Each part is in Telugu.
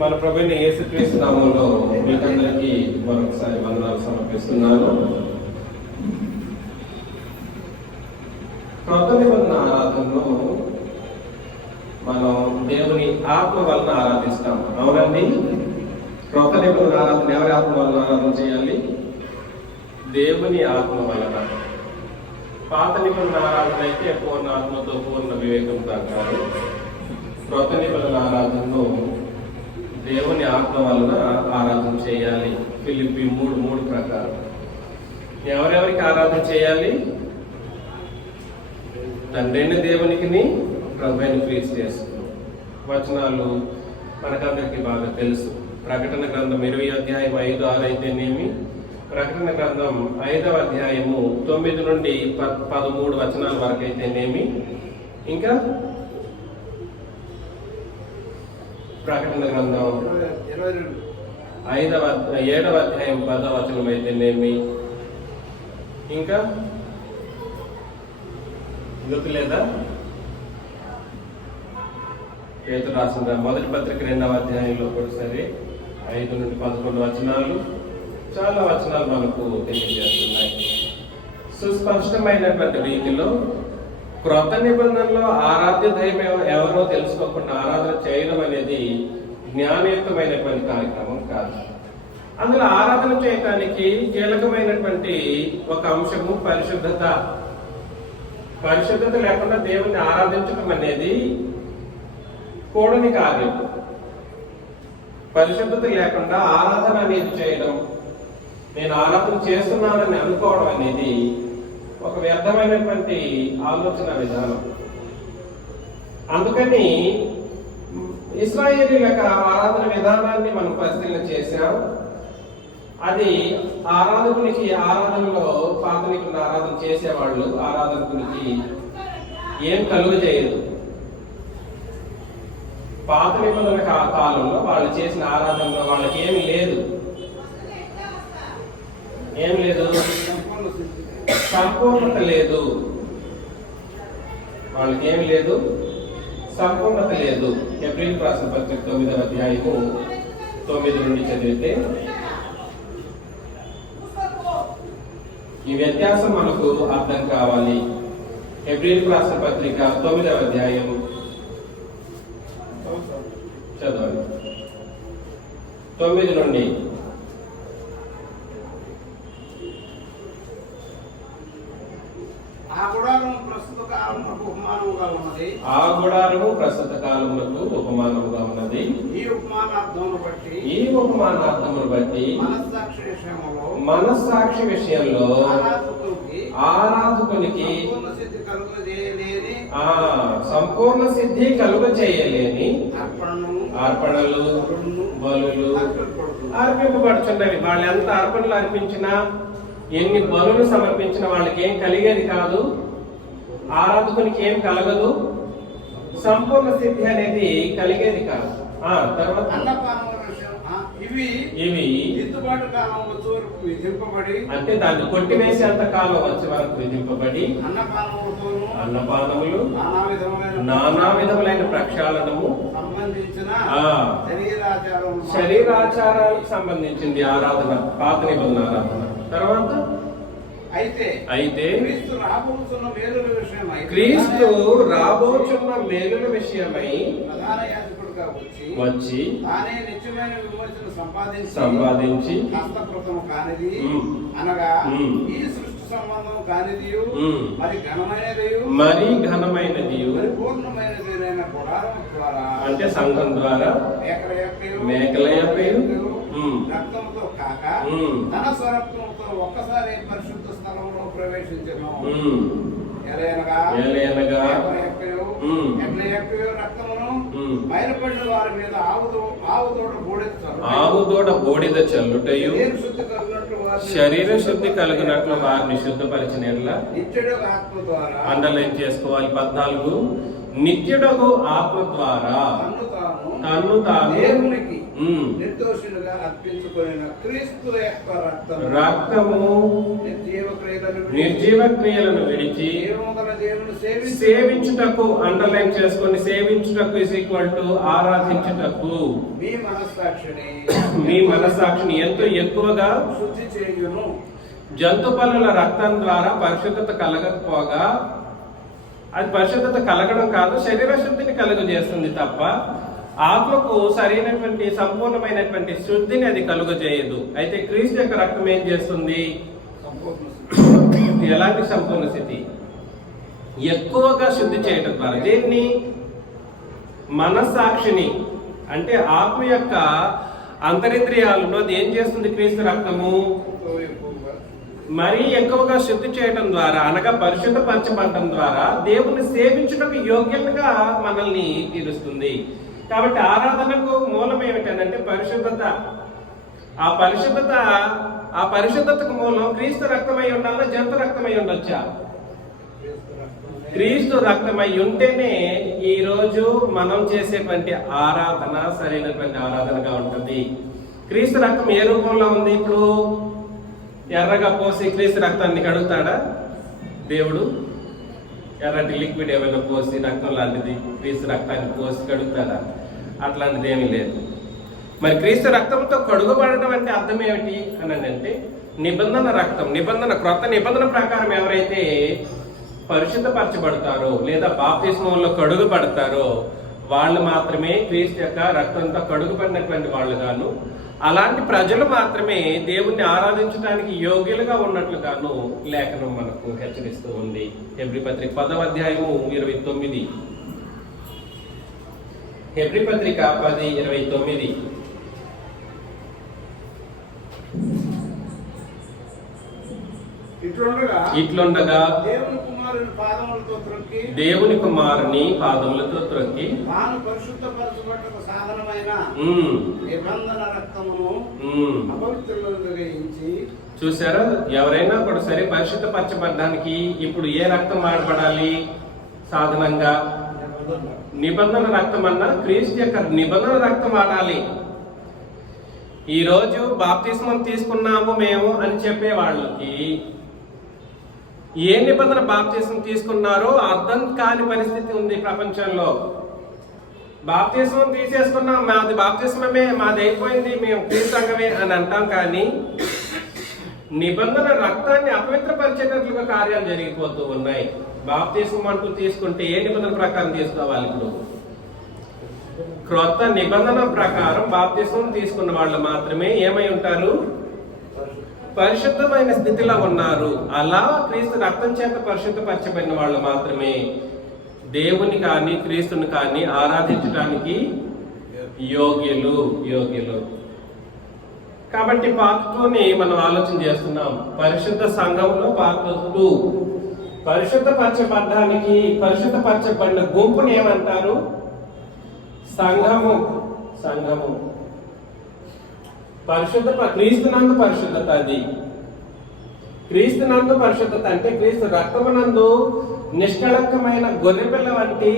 మన ప్రభువైన యేసుక్రీస్తు నామములో మీకందరికీ మరొకసారి వందనాలు సమర్పిస్తున్నాను. క్రొత్త నిబంధన ఆరాధనలో మనం దేవుని ఆత్మ వలన ఆరాధిస్తాం. అవునండి, క్రొత్త నిబంధన ఆరాధన ఎవరి ఆత్మ వలన ఆరాధన చేయాలి? దేవుని ఆత్మ వలన. పాత నిబంధన ఆరాధన అయితే పూర్ణ ఆత్మతో పూర్ణ వివేకంతో అంటారు. క్రొత్త నిబంధన ఆరాధనలో దేవుని ఆత్మ వలన ఆరాధన చేయాలి. ఫిలిప్పీ 3:3 ప్రకారం ఎవరెవరికి ఆరాధన చేయాలి? తండ్రైన దేవునికి, ప్రభువైన క్రీస్తు యేసుకు. వచనాలు మనకందరికీ బాగా తెలుసు. ప్రకటన గ్రంథం 20 అధ్యాయం 5-6 అయితేనేమి, ప్రకటన గ్రంథం 5వ అధ్యాయము 9 నుండి 13 వచనాల వరకు అయితేనేమి, ఇంకా ప్రకటన గ్రంథం 7వ అధ్యాయం 10వ వచనం అయితేనేమి, ఇంకా గుర్తులేదా? పేతురు రాసిన మొదటి పత్రిక 2వ అధ్యాయంలో కూడా సరే 5 నుండి 11 వచనాలు, చాలా వచనాలు మనకు తెలియజేస్తున్నాయి. సుస్పష్టమైనటువంటి రీతిలో క్రొత్త నిబంధనలో ఆరాధ్య దైవం ఎవరో తెలుసుకోకుండా ఆరాధన చేయడం అనేది జ్ఞానయుక్తమైనటువంటి కార్యక్రమం కాదు. అందులో ఆరాధన చేయడానికి కీలకమైనటువంటి ఒక అంశము పరిశుద్ధత. పరిశుద్ధత లేకుండా దేవుణ్ణి ఆరాధించడం అనేది కూడని కార్యం. పరిశుద్ధత లేకుండా ఆరాధన అనేది చేయడం, నేను ఆరాధన చేస్తున్నానని అనుకోవడం అనేది ఒక వ్యర్థమైనటువంటి ఆలోచన విధానం. అందుకని ఇశ్రాయేలీయుల యొక్క ఆరాధన విధానాన్ని మనం పరిశీలన చేశాం. అది ఆరాధకునికి ఆరాధనలో పాత నిబంధన ఆరాధన చేసేవాళ్ళు ఆరాధకునికి ఏం కలుగజేయదు. పాత నిబంధన కాలంలో వాళ్ళు చేసిన ఆరాధనలో వాళ్ళకి ఏమి లేదు, సంపూర్ణత లేదు. వాళ్ళకి ఏమి లేదు, సంపూర్ణత లేదు. హెబ్రీయులకు రాసిన పత్రిక 9వ అధ్యాయము 9 నుండి చదివితే ఈ వ్యత్యాసం మనకు అర్థం కావాలి. హెబ్రీయులకు రాసిన పత్రిక 9వ అధ్యాయం చదవండి 9 నుండి. ఆ గుడారము ప్రస్తుత కాలమునకు ఉపమానముగా ఉన్నది. ఈ ఉపమానార్థమును బట్టి మనస్సాక్షి విషయంలో ఆరాధకునికి సంపూర్ణ సిద్ధి కలుగ చేయలేని అర్పణలు, బలులు అర్పింపబడుచున్నవి. వాళ్ళు ఎంత అర్పణలు అర్పించినా, ఎన్ని బలులు సమర్పించిన వాళ్ళకి ఏం కలిగేది కాదు. ఆరాధకునికి ఏం కలగదు, సంపూర్ణ సిద్ధి అనేది కలిగేది కాదు. తర్వాత ఇవి అంటే దాన్ని కొట్టివేసి అంత కాలం వచ్చే వరకు విధింపబడి అన్నపానములు, నానా విధములైన ప్రక్షాళనము, శరీరాచారాలకు సంబంధించింది ఆరాధన, పాత నిబంధన ఆరాధన. తర్వాత అయితే క్రీస్తు రాబోచున్న మేలుల విషయమై వచ్చి సంపాదించి మరి ఘనమైనది అంటే సంఘం ద్వారా మేకలయ్య రక్తంతో కాక తన స్వరక్తంతో ఒక్కసారి పరిశుద్ధ స్థలంలో ప్రవేశించను. రక్తమును మైలపడిన వారి మీద ఆవుదోడ బూడిద చల్లుటయు శరీర శుద్ధి కలిగినట్లు వారిని శుద్ధపరిచిన అండర్లైన్ చేసుకోవాలి. 14 నిత్యుడగు ఆత్మ ద్వారా తన్ను తాను నిర్దోషులుగా అర్పించుకున్న క్రీస్తు యొక్క రక్తము నిర్జీవ క్రియలను విడిచి సేవించుటకు, అండర్లైన్ చేసుకొని, సేవించుటకు ఇస్ ఈక్వల్ టు ఆరాధించుటకు మీ మనస్సాక్షిని ఎంతో ఎక్కువగా శుద్ధి చేయును. జంతు పనుల రక్తం ద్వారా పరిశుద్ధత కలగకపోగా, అది పరిశుద్ధత కలగడం కాదు, శరీర శుద్ధిని కలుగజేస్తుంది తప్ప ఆత్మకు సరైనటువంటి సంపూర్ణమైనటువంటి శుద్ధిని అది కలుగజేయదు. అయితే క్రీస్తు యొక్క రక్తం ఏం చేస్తుంది? ఎలాంటి సంపూర్ణ స్థితి? ఎక్కువగా శుద్ధి చేయటం ద్వారా. దీన్ని మనస్సాక్షిని, అంటే ఆత్మ యొక్క అంతరింద్రియాలను అది ఏం చేస్తుంది? క్రీస్తు రక్తము మరీ ఎక్కువగా శుద్ధి చేయటం ద్వారా, అనగా పరిశుద్ధపరచబడటం ద్వారా దేవుని సేవించుటకు యోగ్యంగా మనల్ని తీరుస్తుంది. కాబట్టి ఆరాధనకు మూలం ఏమిటంటే పరిశుద్ధత. ఆ పరిశుద్ధతకు మూలం క్రీస్తు రక్తమై ఉండాలా, జంతు రక్తమై ఉండొచ్చా? క్రీస్తు రక్తమై ఉంటేనే ఈ రోజు మనం చేసేటువంటి ఆరాధన సరైనటువంటి ఆరాధనగా ఉంటుంది. క్రీస్తు రక్తం ఏ రూపంలో ఉంది? ఇప్పుడు ఎర్రగా పోసి క్రీస్తు రక్తాన్ని కడుగుతాడా దేవుడు? ఎర్రటి లిక్విడ్ ఏమైనా పోసి రక్తం లాంటిది క్రీస్తు రక్తాన్ని పోసి కడుగుతాడా? అట్లాంటిది ఏమీ లేదు. మరి క్రీస్తు రక్తంతో కడుగుబడడం అంటే అర్థం ఏమిటి అని అంటే నిబంధన రక్తం, క్రొత్త నిబంధన ప్రకారం ఎవరైతే పరిశుద్ధపరచబడతారో లేదా బాప్తిస్మంలో కడుగుబడతారో వాళ్ళు మాత్రమే క్రీస్తు యొక్క రక్తంతో కడుగుబడినటువంటి వాళ్ళు గాను, అలాంటి ప్రజలు మాత్రమే దేవుణ్ణి ఆరాధించడానికి యోగ్యులుగా ఉన్నట్లుగాను లేఖనం మనకు హెచ్చరిస్తూ ఉంది. హెబ్రీ పత్రిక 10వ అధ్యాయము 29. హెబ్రీ పత్రిక 10:29. ఇట్లుండగా దేవుని కుమారుని పాదములతో త్రొక్కి తాను పరిశుద్ధపరచబడ్డ సాధనమైన నిబంధన రక్తమును అపవిత్రులుగా ఎంచి. చూసారా? ఎవరైనా కూడా సరే పరిశుద్ధపరచబడ్డానికి ఇప్పుడు ఏ రక్తం వాడబడాలి? సాధనంగా నిబంధన రక్తం అన్నా క్రీస్తు యొక్క నిబంధన రక్తం వాడాలి. ఈ రోజు బాప్తిస్మం తీసుకున్నాము మేము అని చెప్పే వాళ్ళకి ఏ నిబంధన బాప్తిస్మం తీసుకున్నారో అర్థం కాని పరిస్థితి ఉంది ప్రపంచంలో. బాప్తిస్మం తీసేసుకున్నాం, మాది బాప్తిస్మమే, మాది అయిపోయింది, మేము క్రీస్తు సంఘమే అని అంటాం. కానీ నిబంధన రక్తాన్ని అపవిత్రపరిచేటట్లుగా కార్యాలు జరిగిపోతూ ఉన్నాయి. బాప్తిస్మం అంటూ తీసుకుంటే ఏ నిబంధన ప్రకారం తీసుకోవాలి? ఇప్పుడు క్రొత్త నిబంధన ప్రకారం బాప్తిస్మం తీసుకున్న వాళ్ళు మాత్రమే ఏమై ఉంటారు? పరిశుద్ధమైన స్థితిలో ఉన్నారు. అలా క్రీస్తు రక్తం చేత పరిశుద్ధపరచబడిన వాళ్ళు మాత్రమే దేవుని కానీ క్రీస్తుని కానీ ఆరాధించడానికి యోగ్యులు. కాబట్టి పార్ట్ 2ని మనం ఆలోచన చేస్తున్నాం. పరిశుద్ధ సంఘంలో పార్ట్ 2 పరిశుద్ధపరచబడ్డానికి, పరిశుద్ధపరచబడిన గుంపుని ఏమంటారు? సంఘము. క్రీస్తునందు పరిశుద్ధత. అది క్రీస్తునందు పరిశుద్ధత అంటే క్రీస్తు రక్తమునందు నిష్కళంకమైన గొర్రెపిల్ల వంటి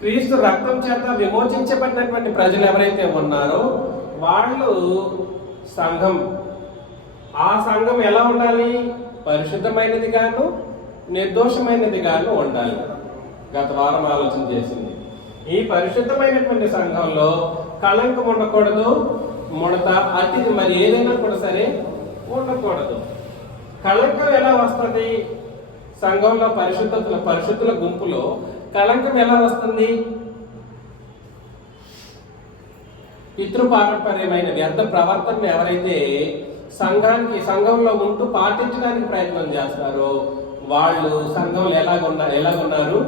క్రీస్తు రక్తం చేత విమోచించబడినటువంటి ప్రజలు ఎవరైతే ఉన్నారో వాళ్ళు సంఘం. ఆ సంఘం ఎలా ఉండాలి? పరిశుద్ధమైనది గాను నిర్దోషమైనది గాను ఉండాలి. గత వారం ఆలోచన చేసింది. ఈ పరిశుద్ధమైనటువంటి సంఘంలో కళంకం ఉండకూడదు, ముడత, అతిథి, మరి ఏదైనా కూడా సరే ఉండకూడదు. కళంకం ఎలా వస్తుంది? సంఘంలో పరిశుద్ధుల గుంపులో కళంకం ఎలా వస్తుంది? పితృపారంపర్యమైన వ్యర్థ ప్రవర్తనను ఎవరైతే సంఘంలో ఉంటూ పాటించడానికి ప్రయత్నం చేస్తారో వాళ్ళు సంఘంలో ఎలాగున్నారు?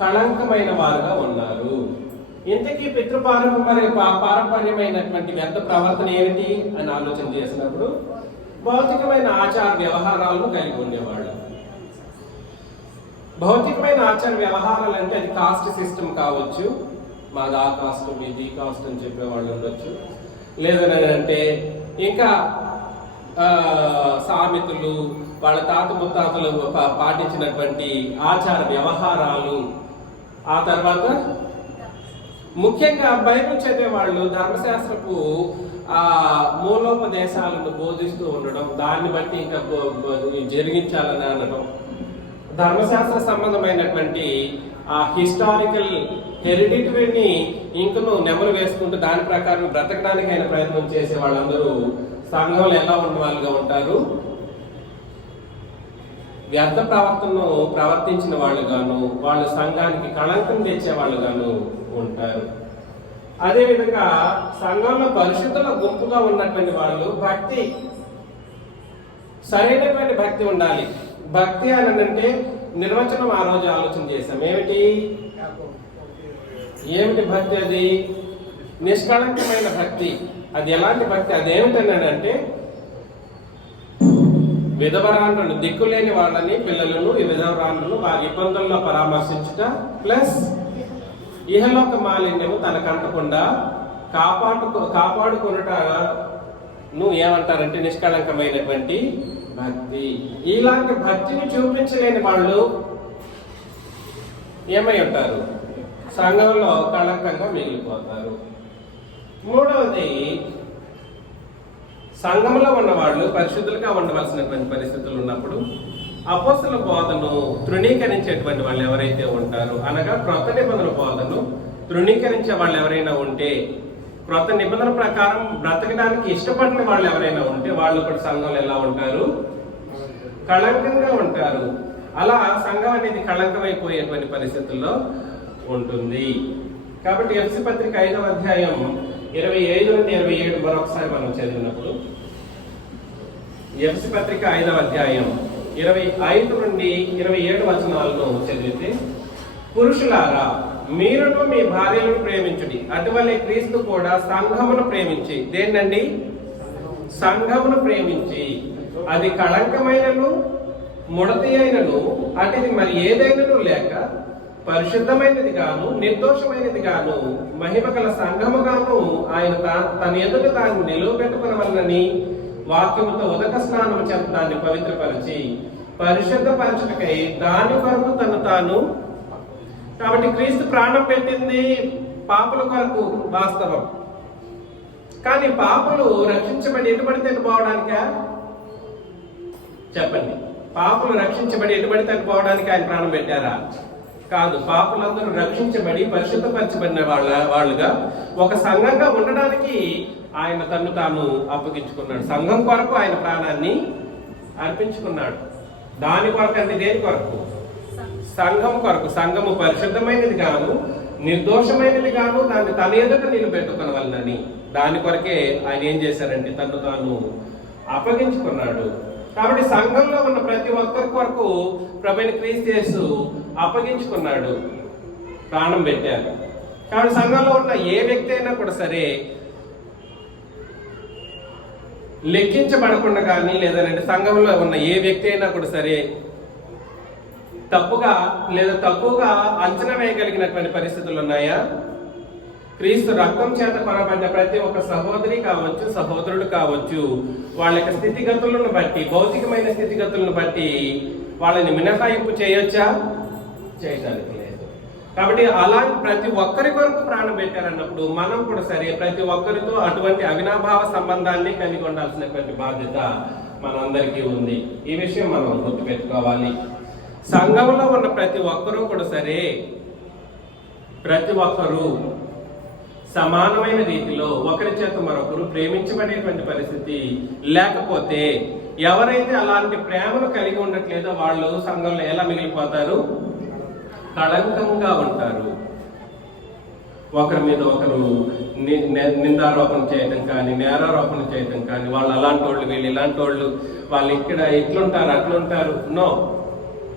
కళంకమైన వారుగా ఉన్నారు. ఇంతకీ పారంపర్యమైనటువంటి వ్యర్థ ప్రవర్తన ఏమిటి అని ఆలోచన చేసినప్పుడు భౌతికమైన ఆచార వ్యవహారాలను కలిగి ఉండేవాళ్ళు. భౌతికమైన ఆచార వ్యవహారాలు అంటే అది కాస్ట్ సిస్టమ్ కావచ్చు, మాది ఆ కాస్ట్ మీది ఈ కాస్ట్ అని చెప్పేవాళ్ళు ఉండొచ్చు. లేదంటే ఇంకా సామెతలు, వాళ్ళ తాత ముత్తాతలు పాటించినటువంటి ఆచార వ్యవహారాలు, ఆ తర్వాత ముఖ్యంగా బైబిల్ చదివే వాళ్ళు ధర్మశాస్త్రపు ఆ మూలోపదేశాలను బోధిస్తూ ఉండడం, దాన్ని బట్టి ఇంకా జరిగించాలని అనడం, ధర్మశాస్త్ర సంబంధమైనటువంటి ఆ హిస్టారికల్ హెరిడిటరీని ఇంకను నెమరు వేసుకుంటూ దాని ప్రకారం బ్రతకడానికి అయిన ప్రయత్నం చేసే వాళ్ళందరూ సంఘంలో ఎలా ఉన్న వాళ్ళుగా ఉంటారు? వ్యర్థ ప్రవర్తనను ప్రవర్తించిన వాళ్ళుగాను, వాళ్ళు సంఘానికి కళంకం తెచ్చే వాళ్ళుగాను ఉంటారు. అదేవిధంగా సంఘంలో పరిశుద్ధుల గుంపుగా ఉన్నటువంటి వాళ్ళు భక్తి, సరైనటువంటి భక్తి ఉండాలి. భక్తి అని అంటే నిర్వచనం ఆ రోజు ఆలోచన చేశాం. ఏమిటి భక్తి? అది నిష్కళంకమైన భక్తి. అది ఎలాంటి భక్తి? అదేమిటన్నాడంటే విధవరాండ్రులు, దిక్కులేని వాళ్ళని, పిల్లలను, ఈ విధవరాండ్రులు వారి ఇబ్బందుల్లో పరామర్శించుట, ప్లస్ ఇహలోక మాలిన్యము తనకంటకుండా కాపాడుకొనుటను ఏమంటారంటే నిష్కళంకమైనటువంటి భక్తి. ఇలాంటి భక్తిని చూపించలేని వాళ్ళు ఏమై ఉంటారు? సంఘంలో కళంకంగా మిగిలిపోతారు. మూడవది, సంఘంలో ఉన్న వాళ్ళు పరిశుద్ధులుగా ఉండవలసినటువంటి పరిస్థితులు ఉన్నప్పుడు అపోస్తల బోధను తృణీకరించేటువంటి వాళ్ళు ఎవరైతే ఉంటారో, అనగా క్రొత్త నిబంధన బోధను తృణీకరించే వాళ్ళు ఎవరైనా ఉంటే, క్రొత్త నిబంధన ప్రకారం బ్రతకడానికి ఇష్టపడిన వాళ్ళు ఎవరైనా ఉంటే వాళ్ళు కూడా సంఘంలో ఎలా ఉంటారు? కళంకంగా ఉంటారు. అలా సంఘం అనేది కళంకమైపోయేటువంటి పరిస్థితుల్లో ఉంటుంది. కాబట్టి ఎఫ్ఎస్సీ పత్రిక 5వ అధ్యాయం 25 నుండి 27 మరొకసారి మనం చదివినప్పుడు, ఎఫ్ఎస్సీ పత్రిక 5వ అధ్యాయం 25 నుండి 27 వచనాలను చదివితే, పురుషులారా మీరును మీ భార్యలను ప్రేమించుడి, అటువలే క్రీస్తు కూడా సంఘమును ప్రేమించి. దేన్నండి? సంఘమును ప్రేమించి, అది కళంకమైనను ముడతి అయినను అటుది మరి ఏదైనను లేక పరిశుద్ధమైనది గాను నిర్దోషమైనది గాను మహిమ గల సంఘముగాను ఆయన తన ఎదుట తాను నిలువబెట్టుకునవలనని వాక్యముతో ఉదక స్నానము చేత దాన్ని పవిత్రపరిచి పరిశుద్ధపరచుటకై దాని కొరకు తను తాను. కాబట్టి క్రీస్తు ప్రాణం పెట్టింది పాపుల కొరకు వాస్తవం. కానీ పాపులు రక్షించబడి ఎటుబడితే పోవడానికా? చెప్పండి. పాపులు రక్షించబడి ఎటుబడితే పోవడానికి ఆయన ప్రాణం పెట్టారా? కాదు. పాపులందరూ రక్షించబడి పరిశుద్ధపరచబడిన వాళ్ళుగా ఒక సంఘంగా ఉండడానికి ఆయన తను తాను అప్పగించుకున్నాడు. సంఘం కొరకు ఆయన ప్రాణాన్ని అర్పించుకున్నాడు. దాని కొరకు అంటే దేని కొరకు? సంఘం కొరకు. సంఘము పరిశుద్ధమైనది గాను నిర్దోషమైనది గాను దాన్ని తన ఎదుట నిలబెట్టుకునవలనని దాని కొరకే ఆయన ఏం చేశారంటే తను తాను అప్పగించుకున్నాడు. కాబట్టి సంఘంలో ఉన్న ప్రతి ఒక్కరి కొరకు ప్రభువైన క్రీస్తు యేసు అప్పగించుకున్నాడు, ప్రాణం పెట్టారు. కాబట్టి సంఘంలో ఉన్న ఏ వ్యక్తి అయినా కూడా సరే లెక్కించబడకుండా కానీ, లేదంటే సంఘంలో ఉన్న ఏ వ్యక్తి అయినా కూడా సరే తప్పుగా లేదా తక్కువగా అంచనా వేయగలిగినటువంటి పరిస్థితులు ఉన్నాయా? క్రీస్తు రక్తం చేత కొనబడిన ప్రతి ఒక్క సహోదరి కావచ్చు, సహోదరుడు కావచ్చు, వాళ్ళ యొక్క స్థితిగతులను బట్టి, భౌతికమైన స్థితిగతులను బట్టి వాళ్ళని మినహాయింపు చేయొచ్చా? చేయడానికి లేదు. కాబట్టి అలాంటి ప్రతి ఒక్కరి కొరకు ప్రాణం పెట్టారన్నప్పుడు మనం కూడా సరే ప్రతి ఒక్కరితో అటువంటి అవినాభావ సంబంధాన్ని కలిగి ఉండాల్సినటువంటి బాధ్యత మనందరికీ ఉంది. ఈ విషయం మనం గుర్తుపెట్టుకోవాలి. సంఘంలో ఉన్న ప్రతి ఒక్కరూ కూడా సరే ప్రతి ఒక్కరూ సమానమైన రీతిలో ఒకరి చేత మరొకరు ప్రేమించబడేటువంటి పరిస్థితి లేకపోతే, ఎవరైతే అలాంటి ప్రేమను కలిగి ఉండట్లేదో వాళ్ళు సంఘంలో ఎలా మిగిలిపోతారు? కళంకంగా ఉంటారు. ఒకరి మీద ఒకరు నిందారోపణ చేయటం కానీ, నేరారోపణ చేయటం కానీ, వాళ్ళు అలాంటి వాళ్ళు, వీళ్ళు ఇలాంటి వాళ్ళు, వాళ్ళు ఇక్కడ ఇట్లుంటారు అట్లుంటారు. No,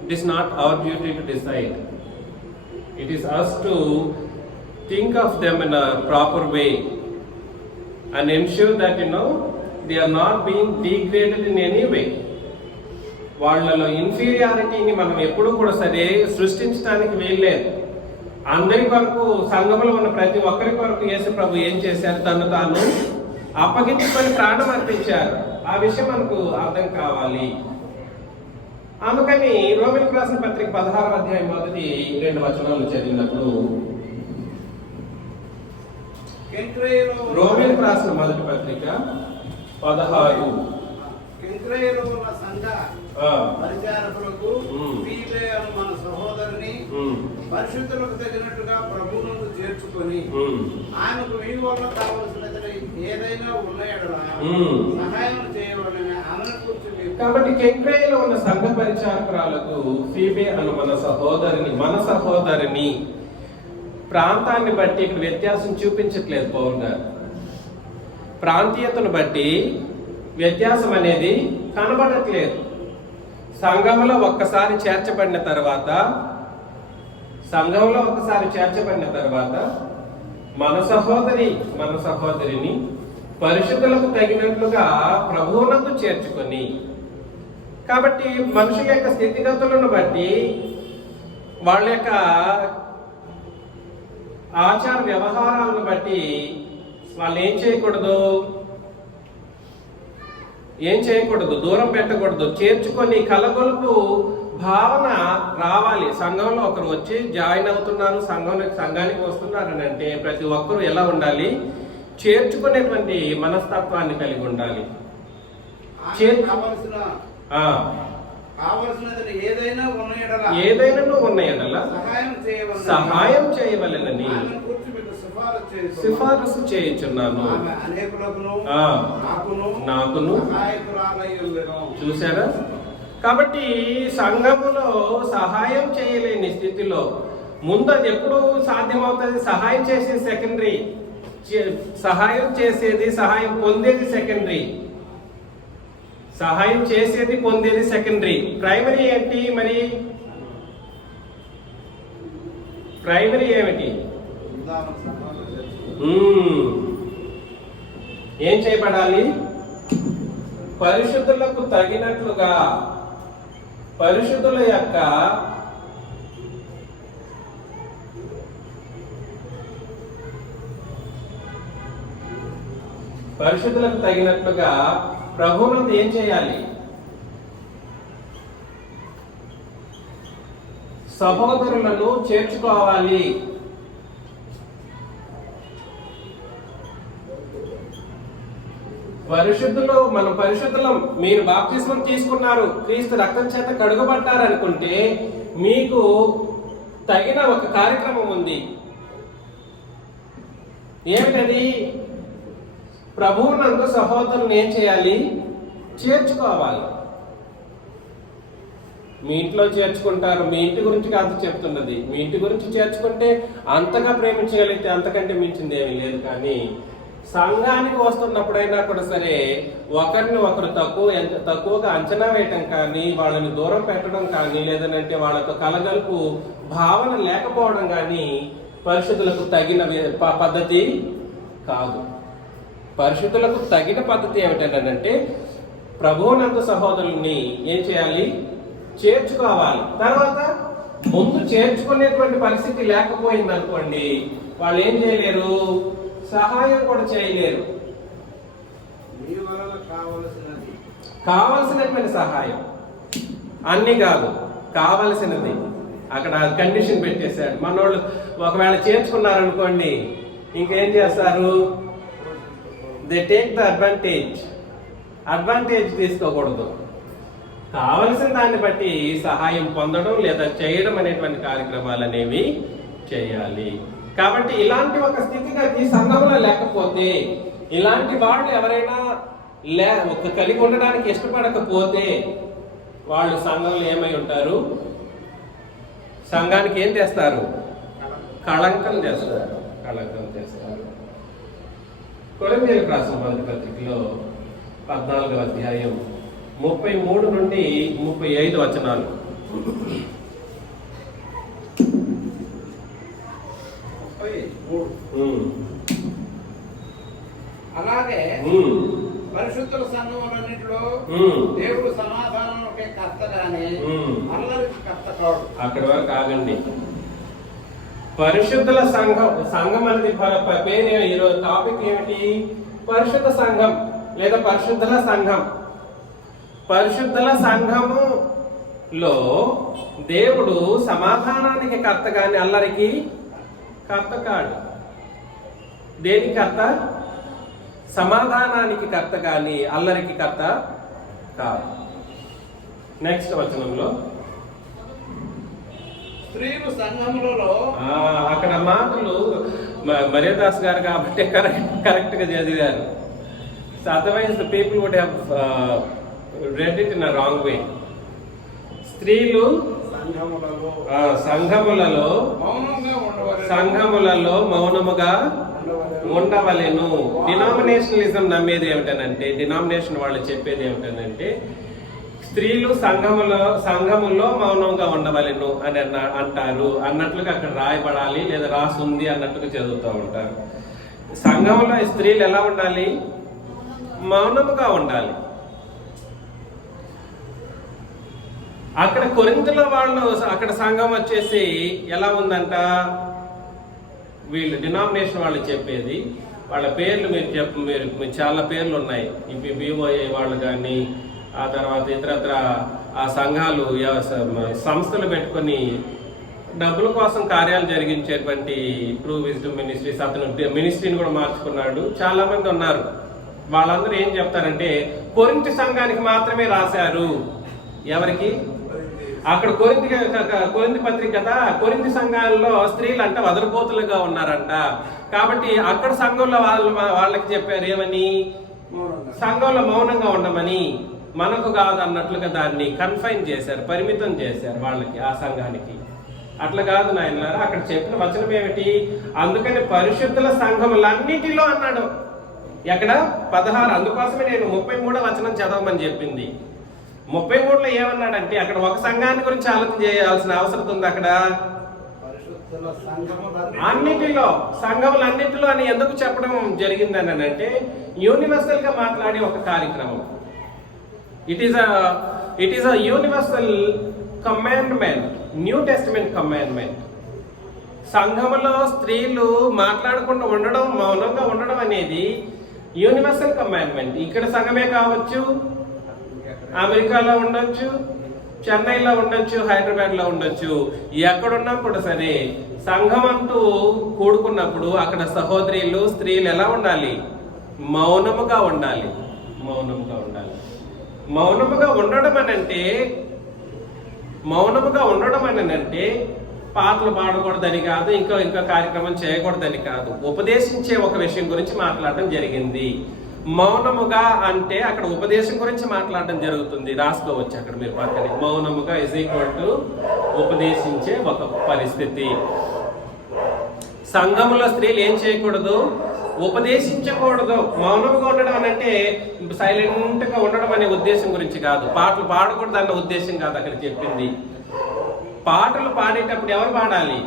it is not our duty to decide. It is us to think of them in a proper way and ensure that they are not being degraded in any way. వాళ్ళలో ఇన్ఫీరియారిటీని మనం ఎప్పుడు కూడా సరే సృష్టించడానికి వీల్లేదు. అందరి కొరకు సంఘంలో ఉన్న ప్రతి ఒక్కరి కొరకు యేసు ప్రభు ఏం చేశారు? తను తాను అప్పగించుకొని ప్రాణం అర్పించారు. ఆ విషయం మనకు అర్థం కావాలి. అందుకని రోమీయులకు రాసిన పత్రిక 16వ అధ్యాయం 1-2 వచనాలు చదివినప్పుడు కెంక్రేయలో రోమిలకు రాసిన మొదటి పత్రిక 16. కెంక్రేయలో ఉన్న సంఘ ఆ, పరిచారకులకు ఫీబే అను మన సహోదరుని పరిశుద్ధులకు తగినట్టుగా ప్రభువును చేర్చుకొని ఆమెకు మీ వల్ల కావలసినది ఏదైనా ఉన్నాయడలా సహాయం చేయవాలని ఆమెను కూర్చుని. కాబట్టి కెంక్రేయలో ఉన్న సంఘ పరిచారకురాలకు ఫీబే అను మన సహోదరిని ప్రాంతాన్ని బట్టి ఇక్కడ వ్యత్యాసం చూపించట్లేదు పౌల్ గారు. ప్రాంతీయతను బట్టి వ్యత్యాసం అనేది కనబడట్లేదు. సంఘంలో ఒక్కసారి చేర్చబడిన తర్వాత మన సహోదరిని పరిశుద్ధులకు తగినట్లుగా ప్రభువునందు చేర్చుకొని, కాబట్టి మనుషుల యొక్క స్థితిగతులను బట్టి వాళ్ళ యొక్క ఆచార వ్యవహారాలను బట్టి వాళ్ళు ఏం చేయకూడదు, దూరం పెట్టకూడదు, చేర్చుకొని కలగొలుపు భావన రావాలి. సంఘంలో ఒకరు వచ్చి జాయిన్ అవుతున్నారు, సంఘానికి వస్తున్నారు అని అంటే ప్రతి ఒక్కరూ ఎలా ఉండాలి? చేర్చుకునేటువంటి మనస్తత్వాన్ని కలిగి ఉండాలి. ఏదైనా ఉన్న ఎడల సహాయం చేయవలెనని సిఫారసు చేయుచున్నాను. నాకును చూసారా? కాబట్టి సంఘములో సహాయం చేయలేని స్థితిలో ముందు అది ఎప్పుడు సాధ్యమవుతుంది? సహాయం చేసేది సెకండరీ, సహాయం పొందేది సెకండరీ. సహాయం చేసేది పొందేది సెకండరీ. ప్రైమరీ ఏంటి? మరి ప్రైమరీ ఏమిటి? ఏం చేయబడాలి? పరిశుద్ధులకు తగినట్లుగా పరిశుద్ధుల యొక్క ప్రభువునందు ఏం చేయాలి? సహోదరులను చేర్చుకోవాలి. మనం పరిశుద్ధులం. మీరు బాప్తిస్మం తీసుకున్నారు, క్రీస్తు రక్తం చేత కడుగబట్టారనుకుంటే మీకు తగిన ఒక కార్యక్రమం ఉంది. ఏమిటది? ప్రభువునందు సహోదరులను ఏం చేయాలి? చేర్చుకోవాలి. మీ ఇంట్లో చేర్చుకుంటారు. మీ ఇంటి గురించి కాదు చెప్తున్నది. మీ ఇంటి గురించి చేర్చుకుంటే అంతగా ప్రేమించగలిగితే అంతకంటే మించింది ఏమీ లేదు. కానీ సంఘానికి వస్తున్నప్పుడైనా కూడా సరే ఒకరిని ఒకరు తక్కువగా అంచనా వేయటం కానీ, వాళ్ళని దూరం పెట్టడం కానీ, లేదంటే వాళ్ళతో కలగలుపు భావన లేకపోవడం కానీ పరిశుద్ధులకు తగిన పద్ధతి కాదు. పరిశుద్ధులకు తగిన పద్ధతి ఏమిటంటే ప్రభువునందు సహోదరుల్ని ఏం చేయాలి? చేర్చుకోవాలి. తర్వాత ముందు చేర్చుకునేటువంటి పరిస్థితి లేకపోయింది అనుకోండి, వాళ్ళు ఏం చేయలేరు? సహాయం కూడా చేయలేరు. కావలసినటువంటి సహాయం అన్ని కాదు, కావలసినది. అక్కడ కండిషన్ పెట్టేశాడు. మనోళ్ళు ఒకవేళ చేర్చుకున్నారనుకోండి, ఇంకేం చేస్తారు? దే టేక్ ద అడ్వాంటేజ్ తీసుకోకూడదు. కావలసిన దాన్ని బట్టి సహాయం పొందడం లేదా చేయడం అనేటువంటి కార్యక్రమాలు అనేవి చేయాలి. కాబట్టి ఇలాంటి ఒక స్థితిగతి సంఘంలో లేకపోతే, ఇలాంటి వాళ్ళు ఎవరైనా కలిగి ఉండడానికి ఇష్టపడకపోతే వాళ్ళు సంఘంలో ఏమై ఉంటారు? సంఘానికి ఏం చేస్తారు? కళంకం చేస్తారు. కొరింథీయులకు రాసిన మొదటి పత్రికలో 14వ అధ్యాయం 33 నుండి 35 వచనాలు. అలాగే పరిశుద్ధుల సంఘములన్నిటిలో దేవుడు సమాధానానికి కర్తగానే అల్లరికి కర్త కాడు. అక్కడి వరకు ఆగండి. పరిశుద్ధుల సంఘం అనేది పేరు. ఈరోజు టాపిక్ ఏమిటి? పరిశుద్ధ సంఘం లేదా పరిశుద్ధుల సంఘం. పరిశుద్ధుల సంఘములో దేవుడు సమాధానానికి కర్త గాని అల్లరికి కర్త కాడు. దేనికి కర్త? సమాధానానికి కర్త కానీ అల్లరికి కర్త కాదు. నెక్స్ట్ వచనంలో స్త్రీలు సంఘములలో అక్కడ మాటలు మర్యాదాస్ గారు కాబట్టి కరెక్ట్ గా చదివారు. So otherwise the people would have read it in a wrong way. స్త్రీలు సంఘములలో మౌనముగా ఉండవలెను. డినామినేషనలిజం నమ్మేది ఏమిటనంటే, డినామినేషన్ వాళ్ళు చెప్పేది ఏమిటనంటే, స్త్రీలు సంఘములో మౌనంగా ఉండవలెను అని అంటారు అన్నట్లుగా అక్కడ రాయబడాలి, లేదా రాసుంది అన్నట్టుగా చదువుతూ ఉంటారు. సంఘంలో స్త్రీలు ఎలా ఉండాలి? మౌనముగా ఉండాలి. అక్కడ కొరింథీయుల వాళ్ళు అక్కడ సంఘం వచ్చేసి ఎలా ఉందంట, వీళ్ళు డినామినేషన్ వాళ్ళు చెప్పేది, వాళ్ళ పేర్లు మీరు చాలా పేర్లు ఉన్నాయి. ఇప్పుడు బిఓఏ వాళ్ళు కానీ, ఆ తర్వాత ఇతరత్ర ఆ సంఘాలు సంస్థలు పెట్టుకొని డబ్బుల కోసం కార్యాలు జరిగించేటువంటి ట్రూ విజ్డమ్ మినిస్ట్రీస్, అతను మినిస్ట్రీని కూడా మార్చుకున్నాడు. చాలా మంది ఉన్నారు. వాళ్ళందరూ ఏం చెప్తారంటే కొరింథీ సంఘానికి మాత్రమే రాశారు. ఎవరికి? అక్కడ కొరింథీ పత్రిక కదా, కొరింథీ సంఘాల్లో స్త్రీలు అంట వదలపోతులుగా ఉన్నారంట. కాబట్టి అక్కడ సంఘంలో వాళ్ళకి చెప్పారు ఏమని? సంఘంలో మౌనంగా ఉండమని. మనకు కాదు అన్నట్లుగా దాన్ని కన్ఫైన్ చేశారు, పరిమితం చేశారు వాళ్ళకి, ఆ సంఘానికి. అట్లా కాదు నాయనలారా, అక్కడ చెప్పిన వచనం ఏమిటి? అందుకని పరిశుద్ధుల సంఘములన్నిటిలో అన్నాడు. ఎక్కడ? 16. అందుకోసమే నేను 33వ వచనం చదవమని చెప్పింది. 33లో ఏమన్నాడంటే, అక్కడ ఒక సంఘాన్ని గురించి ఆలోచన చేయాల్సిన అవసరం ఉంది. అక్కడ అన్నిటిలో, సంఘములన్నిటిలో అని ఎందుకు చెప్పడం జరిగిందని అంటే, యూనివర్సల్ గా మాట్లాడే ఒక కార్యక్రమం. It is a universal commandment, new testament commandment. సంఘములో స్త్రీలు మాట్లాడకుండా ఉండడం, మౌనంగా ఉండడం అనేది యూనివర్సల్ కమాండ్మెంట్. ఇక్కడ సంఘమే కావచ్చు, అమెరికాలో ఉండొచ్చు, చెన్నైలో ఉండొచ్చు, హైదరాబాద్ లో ఉండొచ్చు, ఎక్కడున్నా కూడా సరే సంఘం అంటూ కూడుకున్నప్పుడు అక్కడ సహోదరులు స్త్రీలు ఎలా ఉండాలి? మౌనముగా ఉండాలి. మౌనముగా ఉండాలి. మౌనముగా ఉండడం అని అంటే పాటలు పాడకూడదని కాదు, ఇంకా కార్యక్రమం చేయకూడదని కాదు. ఉపదేశించే ఒక విషయం గురించి మాట్లాడడం జరిగింది. మౌనముగా అంటే అక్కడ ఉపదేశం గురించి మాట్లాడడం జరుగుతుంది. రాసుకోవచ్చు అక్కడ మీరు పక్కనే. మౌనముగా ఈజ్ ఈక్వల్ టు ఉపదేశించే ఒక పరిస్థితి. సంఘములో స్త్రీలు ఏం చేయకూడదు? ఉపదేశించకూడదు. మౌనంగా ఉండడం అని అంటే సైలెంట్ గా ఉండడం అనే ఉద్దేశం గురించి కాదు. పాటలు పాడకూడదు అన్న ఉద్దేశం కాదు అక్కడ చెప్పింది. పాటలు పాడేటప్పుడు ఎవరు పాడాలి?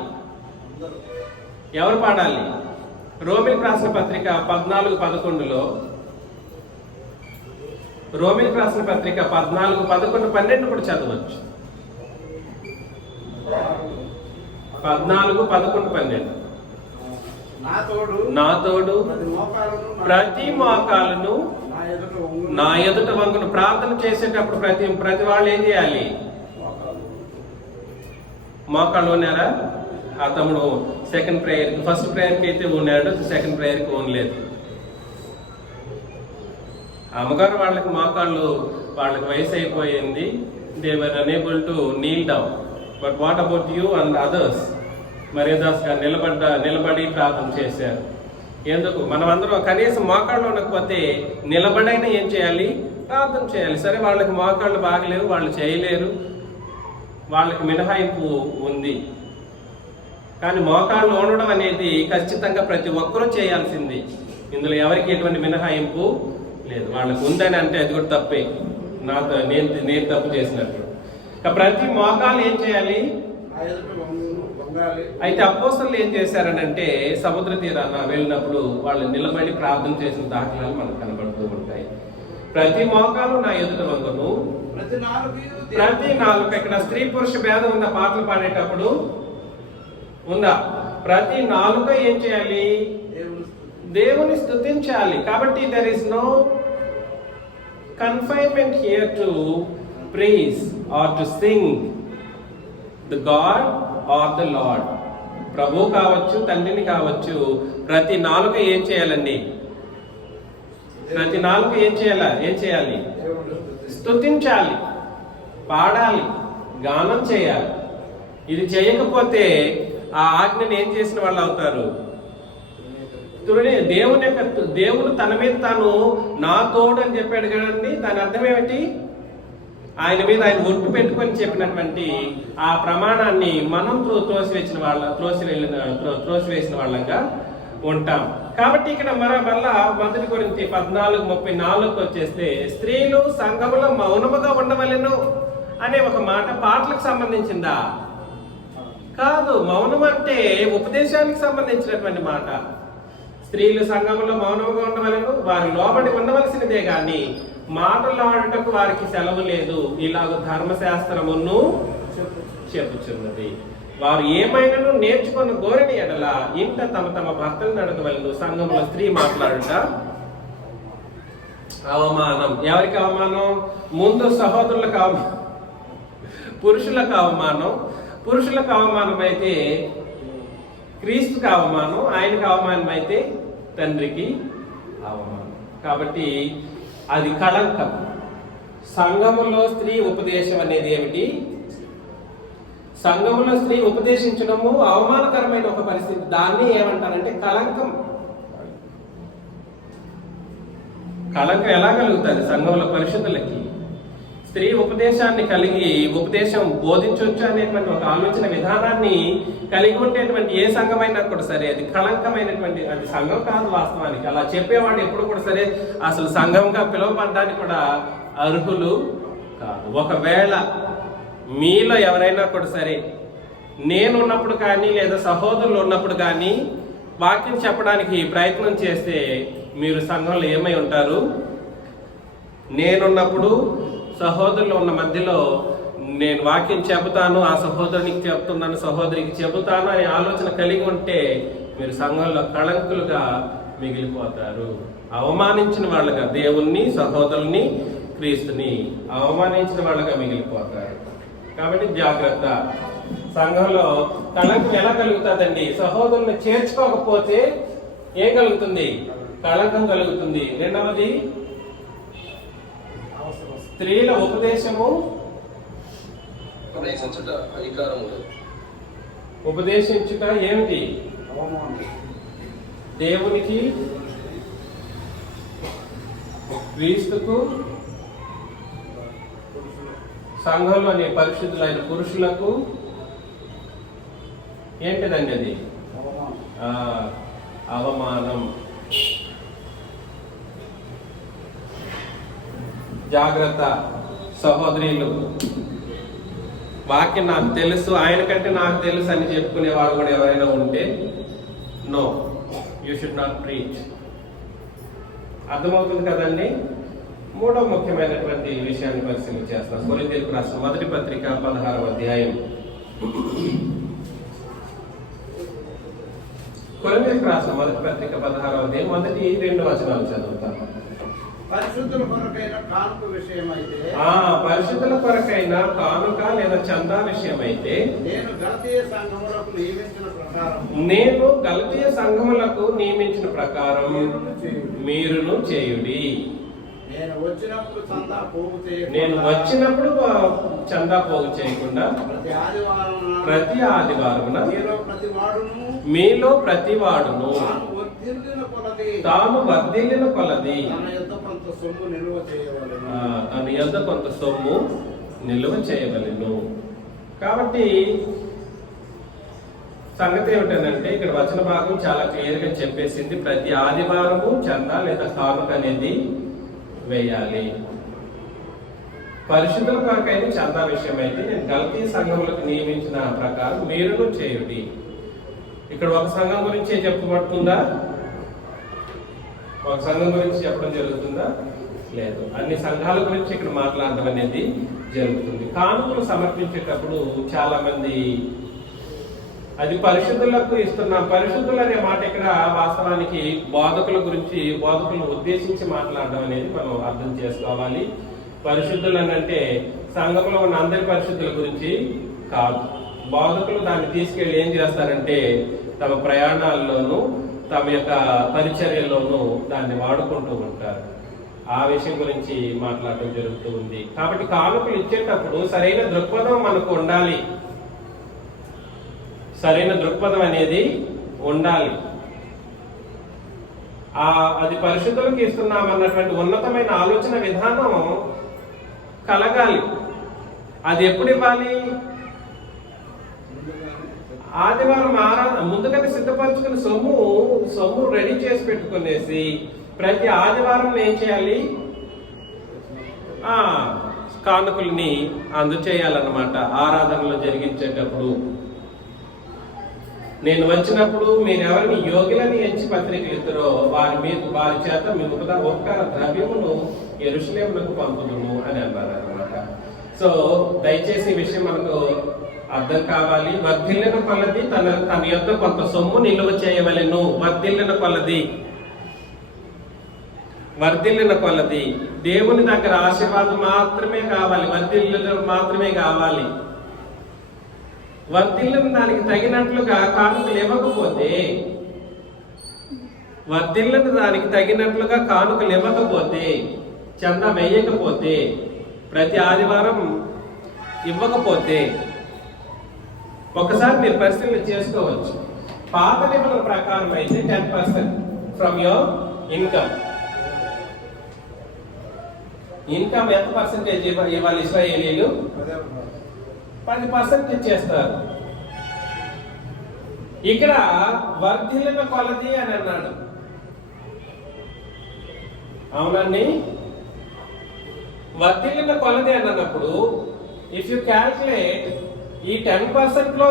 రోమిలకు రాసిన పత్రిక 14:11లో, రోమిలకు రాసిన పత్రిక 14, 11, 12 కూడా చదవచ్చు. 14, 11, 12. నా తోడు ప్రతి మోకాలును నా ఎదుట వంగును. ప్రార్థన చేసేటప్పుడు ప్రతి వాళ్ళు ఏం చేయాలి? మోకాళ్ళు ఉన్నారా? ఆ తమ్ముడు సెకండ్ ప్రేయర్, ఫస్ట్ ప్రేయర్కి అయితే ఉన్నాడు, సెకండ్ ప్రేయర్కి ఉండలేదు. అమ్మగారు వాళ్ళకి మోకాళ్ళు, వాళ్ళకి వయసు అయిపోయింది. They were unable to Neel down. But what about you and others? Maryadas గారు నిలబడి ప్రార్థన చేశారు. ఎందుకు? మనమందరం కనీసం మోకాళ్ళు ఉండకపోతే నిలబడైనా ఏం చేయాలి? ప్రార్థన చేయాలి. సరే, వాళ్ళకి మోకాళ్ళు బాగలేవు, వాళ్ళు చేయలేరు, వాళ్ళకి మినహాయింపు ఉంది. కానీ మోకాళ్ళు ఉండడం అనేది ఖచ్చితంగా ప్రతి ఒక్కరూ చేయాల్సింది. ఇందులో ఎవరికి ఎటువంటి మినహాయింపు లేదు. వాళ్ళకి ఉందని అంటే అది కూడా తప్పే, నేను తప్పు చేసినట్లు. ప్రతి మోకాళ్ళు ఏం చేయాలి? అయితే అపోస్తలులు ఏం చేశారనంటే, సముద్ర తీరాన వెళ్ళినప్పుడు వాళ్ళు నిలబడి ప్రార్థన చేసిన దాఖలాలు మనకు కనబడుతూ ఉంటాయి. ప్రతి మోకాలు నా ఎదుట వంగును, ప్రతి నాలుక. ఇక్కడ స్త్రీ పురుష భేదం ఉందా? పాటలు పాడేటప్పుడు ఉందా? ప్రతి నాలుక ఏం చేయాలి? దేవుని స్తుతించాలి. కాబట్టి there is no confinement here to praise or to sing the God or the Lord. ప్రభు కావచ్చు, తండ్రిని కావచ్చు, ప్రతి నాలుక ఏం చేయాలండి? ప్రతి నాలుక ఏం చేయాలి? స్తుతించాలి, పాడాలి, గానం చేయాలి. ఇది చేయకపోతే ఆ ఆజ్ఞను ఏం చేసిన వాళ్ళు అవుతారు? దేవుడు తన మీద తాను నా తోడు అని చెప్పాడు కదండి. దాని అర్థం ఏమిటి? ఆయన మీద ఆయన ఒట్టు పెట్టుకొని చెప్పినటువంటి ఆ ప్రమాణాన్ని మనం త్రోసివేసిన వాళ్ళంగా ఉంటాం. కాబట్టి ఇక్కడ మళ్ళా 1 కొరింథీ 14:34 వచ్చేస్తే, స్త్రీలు సంఘములో మౌనముగా ఉండవలెను అనే ఒక మాట పాటలకు సంబంధించిందా? కాదు. మౌనం అంటే ఉపదేశానికి సంబంధించినటువంటి మాట. స్త్రీలు సంఘములో మౌనముగా ఉండవలెను, వారు లోబడి ఉండవలసినదే గాని మాటలాడుటకు వారికి సెలవు లేదు, ఇలాగ ధర్మశాస్త్రమును చెప్పుచున్నది. వారు ఏమైనాను నేర్చుకున్న గోరిని ఎడల ఇంట తమ తమ భర్తలు నడకవలను. సంఘంలో స్త్రీ మాట్లాడుట అవమానం. ఎవరికి అవమానం? ముందు సహోదరులకు అవమానం, పురుషులకు అవమానం. పురుషులకు అవమానం అయితే క్రీస్తుకి అవమానం, ఆయనకు అవమానం అయితే తండ్రికి అవమానం. కాబట్టి అది కళంకం. సంఘములో స్త్రీ ఉపదేశం అనేది ఏమిటి? సంఘములో స్త్రీ ఉపదేశించడము అవమానకరమైన ఒక పరిస్థితి. దాన్ని ఏమంటారంటే కళంకం. కళంకం ఎలా కలుగుతుంది? సంఘంలో పరిశుద్ధులకి స్త్రీ ఉపదేశాన్ని కలిగి ఉపదేశం బోధించవచ్చు అనేటువంటి ఒక ఆలోచన విధానాన్ని కలిగి ఉండేటువంటి ఏ సంఘమైనా కూడా సరే అది కళంకమైనటువంటి, అది సంఘం కాదు వాస్తవానికి. అలా చెప్పేవాడు ఎప్పుడు కూడా సరే అసలు సంఘంగా పిలువబడడానికి కూడా అర్హులు కాదు. ఒకవేళ మీలో ఎవరైనా కూడా సరే నేను ఉన్నప్పుడు కానీ లేదా సహోదరులు ఉన్నప్పుడు కానీ వాక్యం చెప్పడానికి ప్రయత్నం చేస్తే మీరు సంఘంలో ఏమై ఉంటారు? నేనున్నప్పుడు సహోదరులు ఉన్న మధ్యలో నేను వాక్యం చెబుతాను, ఆ సహోదరునికి చెప్తున్నాను, సహోదరికి చెబుతాను అనే ఆలోచన కలిగి ఉంటే మీరు సంఘంలో కళంకులుగా మిగిలిపోతారు. అవమానించిన వాళ్ళగా దేవుణ్ణి, సహోదరుల్ని, క్రీస్తుని అవమానించిన వాళ్ళగా మిగిలిపోతారు. కాబట్టి జాగ్రత్త. సంఘంలో కళంకం ఎలా కలుగుతుందండి? సహోదరుని చేర్చుకోకపోతే ఏం కలుగుతుంది? కళంకం కలుగుతుంది. రెండవది స్త్రీల ఉపదేశము, ఉపదేశించుట ఏమిటి? దేవునికి, క్రీస్తుకు, సంఘంలోని పరిశుద్ధులైన పురుషులకు ఏంటిదండి అది? అవమానం. జాగ్రత్త సహోదరులు. వాక్యం నాకు తెలుసు, ఆయన కంటే నాకు తెలుసు అని చెప్పుకునేవాడు కూడా ఎవరైనా ఉంటే no, you should not preach. అర్థమవుతుంది కదండి? మూడవ ముఖ్యమైనటువంటి విషయాన్ని పరిశీలన చేస్తాం. కొరింథీయులకు రాసిన మొదటి పత్రిక 16వ అధ్యాయం. కొరింథీయులకు రాసిన మొదటి పత్రిక 16వ అధ్యాయం 1-2 వచనాలు చదువుతాం. పరిశుద్ధుల కొరకైన కానుక విషయమైతే, పరిశుద్ధుల కొరకైన కానుక లేదా చందా విషయమైతే నేను గలతీయ సంఘములకు నియమించిన ప్రకారం మీరును చేయుడి. నేను వచ్చినప్పుడు చందా పోగు చేయకుండా ప్రతి ఆదివారమున మీలో ప్రతి వాడును తాను వర్ధిల్లిన కొలది తన యొద్ద కొంత సొమ్ము నిల్వ చేయవలెను. కాబట్టి సంగతి ఏమిటంటే ఇక్కడ వచన భాగం చాలా క్లియర్ గా చెప్పేసింది. ప్రతి ఆదివారము చందా లేదా కానుక అనేది వేయాలి. పరిశుద్ధుల కొరకైన చందా విషయం అయితే నేను గలతీయ సంఘములకు నియమించిన ప్రకారం మీరును చేయుడి. ఇక్కడ ఒక సంఘం గురించి చెప్పబడుతుందా? ఒక సంఘం గురించి చెప్పడం జరుగుతుందా? లేదు. అన్ని సంఘాల గురించి ఇక్కడ మాట్లాడడం అనేది జరుగుతుంది. కానుకలు సమర్పించేటప్పుడు చాలా మంది అది పరిశుద్ధులకు ఇస్తున్నాం. పరిశుద్ధులు అనే మాట ఇక్కడ వాస్తవానికి బోధకుల గురించి, బోధకులను ఉద్దేశించి మాట్లాడడం అనేది మనం అర్థం చేసుకోవాలి. పరిశుద్ధులు అని అంటే సంఘంలో ఉన్న అందరి పరిశుద్ధుల గురించి కాదు. బోధకులు దాన్ని తీసుకెళ్లి ఏం చేస్తారంటే తమ ప్రయాణాల్లోనూ తమ యొక్క పరిచర్యల్లోనూ దాన్ని వాడుకుంటూ ఉంటారు. ఆ విషయం గురించి మాట్లాడటం జరుగుతూ ఉంది. కాబట్టి కానుకలు ఇచ్చేటప్పుడు సరైన దృక్పథం మనకు ఉండాలి. సరైన దృక్పథం అనేది ఉండాలి. అది పరిశుద్ధులకు ఇస్తున్నామన్నటువంటి ఉన్నతమైన ఆలోచన విధానం కలగాలి. అది ఎప్పుడు ఇవ్వాలి? ఆదివారం ముందుగానే సిద్ధపరచుకుని సొమ్ము రెడీ చేసి పెట్టుకునేసి ప్రతి ఆదివారం ఏం చేయాలి? కానుకల్ని అందచేయాలన్నమాట. ఆరాధనలో జరిగించేటప్పుడు నేను వచ్చినప్పుడు మీరు ఎవరిని యోగులని ఎంచి పత్రికలు ఇస్తారో వారి చేత మీ ఉపకార ద్రవ్యమును యెరూషలేమునకు పంపుదుము అని అన్నారు అనమాట. సో దయచేసి ఈ విషయం మనకు అర్థం కావాలి. వర్ధిల్లిన కొలది తన యొక్క కొంత సొమ్ము నిల్వ చేయవలెను. వర్ధిల్లిన కొలది దేవుని దగ్గర ఆశీర్వాదం మాత్రమే కావాలి. మాత్రమే కావాలి. వర్ధిల్లిన దానికి తగినట్లుగా కానుకలు ఇవ్వకపోతే చందా వేయకపోతే ప్రతి ఆదివారం ఇవ్వకపోతే ఒకసారి మీరు పరిశీలన చేసుకోవచ్చు. పాత నిబంధన ప్రకారం అయితే 10% ఫ్రమ్ యువర్ ఇన్కమ్ ఎంత పర్సెంటేజ్ ఇవ్వాలి? ఇశ్రాయేలీలు 10% ఇచ్చేస్తారు. ఇక్కడ వర్ధిల్లిన కొలది అని అన్నాడు. అవునండి, వర్ధిల్లిన కొలది అని అన్నప్పుడు ఇఫ్ యు క్యాల్కులేట్ ఈ 10% లో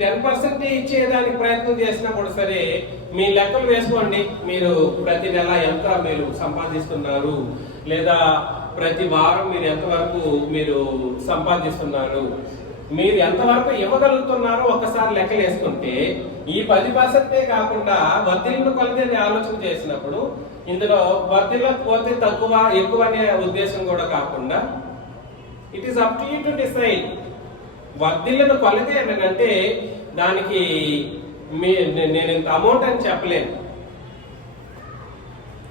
10% ఇచ్చేదానికి ప్రయత్నం చేసినప్పుడు సరే మీ లెక్కలు వేసుకోండి. మీరు ప్రతి నెల ఎంత మీరు సంపాదిస్తున్నారు, లేదా ప్రతి వారం మీరు ఎంతవరకు మీరు సంపాదిస్తున్నారు, మీరు ఎంతవరకు ఇవ్వగలుగుతున్నారో ఒకసారి లెక్కలు వేసుకుంటే ఈ 10% కాకుండా వర్ధిల్లిన కొలది అనే ఆలోచన చేసినప్పుడు ఇందులో వర్ధిల్లకపోతే తక్కువ ఎక్కువ అనే ఉద్దేశం కూడా కాకుండా it is up to you to decide. వర్ధిల్లిన కొలది అంటే దానికి నేను ఇంత అమౌంట్ అని చెప్పలేను.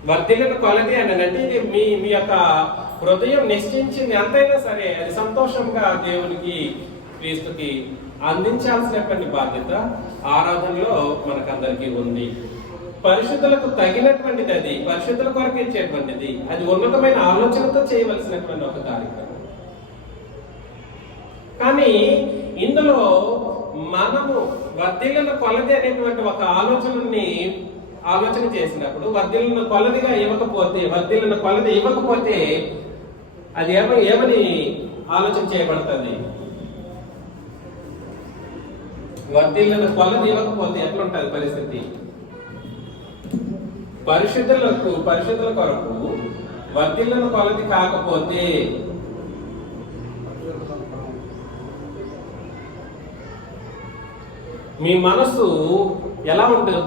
వర్ధిల్లిన కొలది అంటే ఇది మీ యొక్క హృదయం నిశ్చయించింది ఎంతైనా సరే అది సంతోషంగా దేవునికి క్రీస్తుకి అందించాల్సినటువంటి బాధ్యత ఆరాధనలో మనకందరికీ ఉంది. పరిశుద్ధులకు తగినటువంటిది, అది పరిశుద్ధుల కొరకు ఇచ్చేటువంటిది, అది ఉన్నతమైన ఆలోచనతో చేయవలసినటువంటి ఒక కార్యక్రమం. కానీ ఇందులో మనము వర్ధిల్లిన కొలది అనేటువంటి ఒక ఆలోచన చేసినప్పుడు వర్ధిల్లిన కొలదిగా ఇవ్వకపోతే అది ఏమని ఆలోచన చేయబడుతుంది? వర్ధిల్లిన కొలది ఇవ్వకపోతే ఎట్లుంటది పరిస్థితి? పరిశుద్ధుల కొరకు వర్ధిల్లిన కొలది కాకపోతే మీ మనసు ఎలా ఉంటుంది?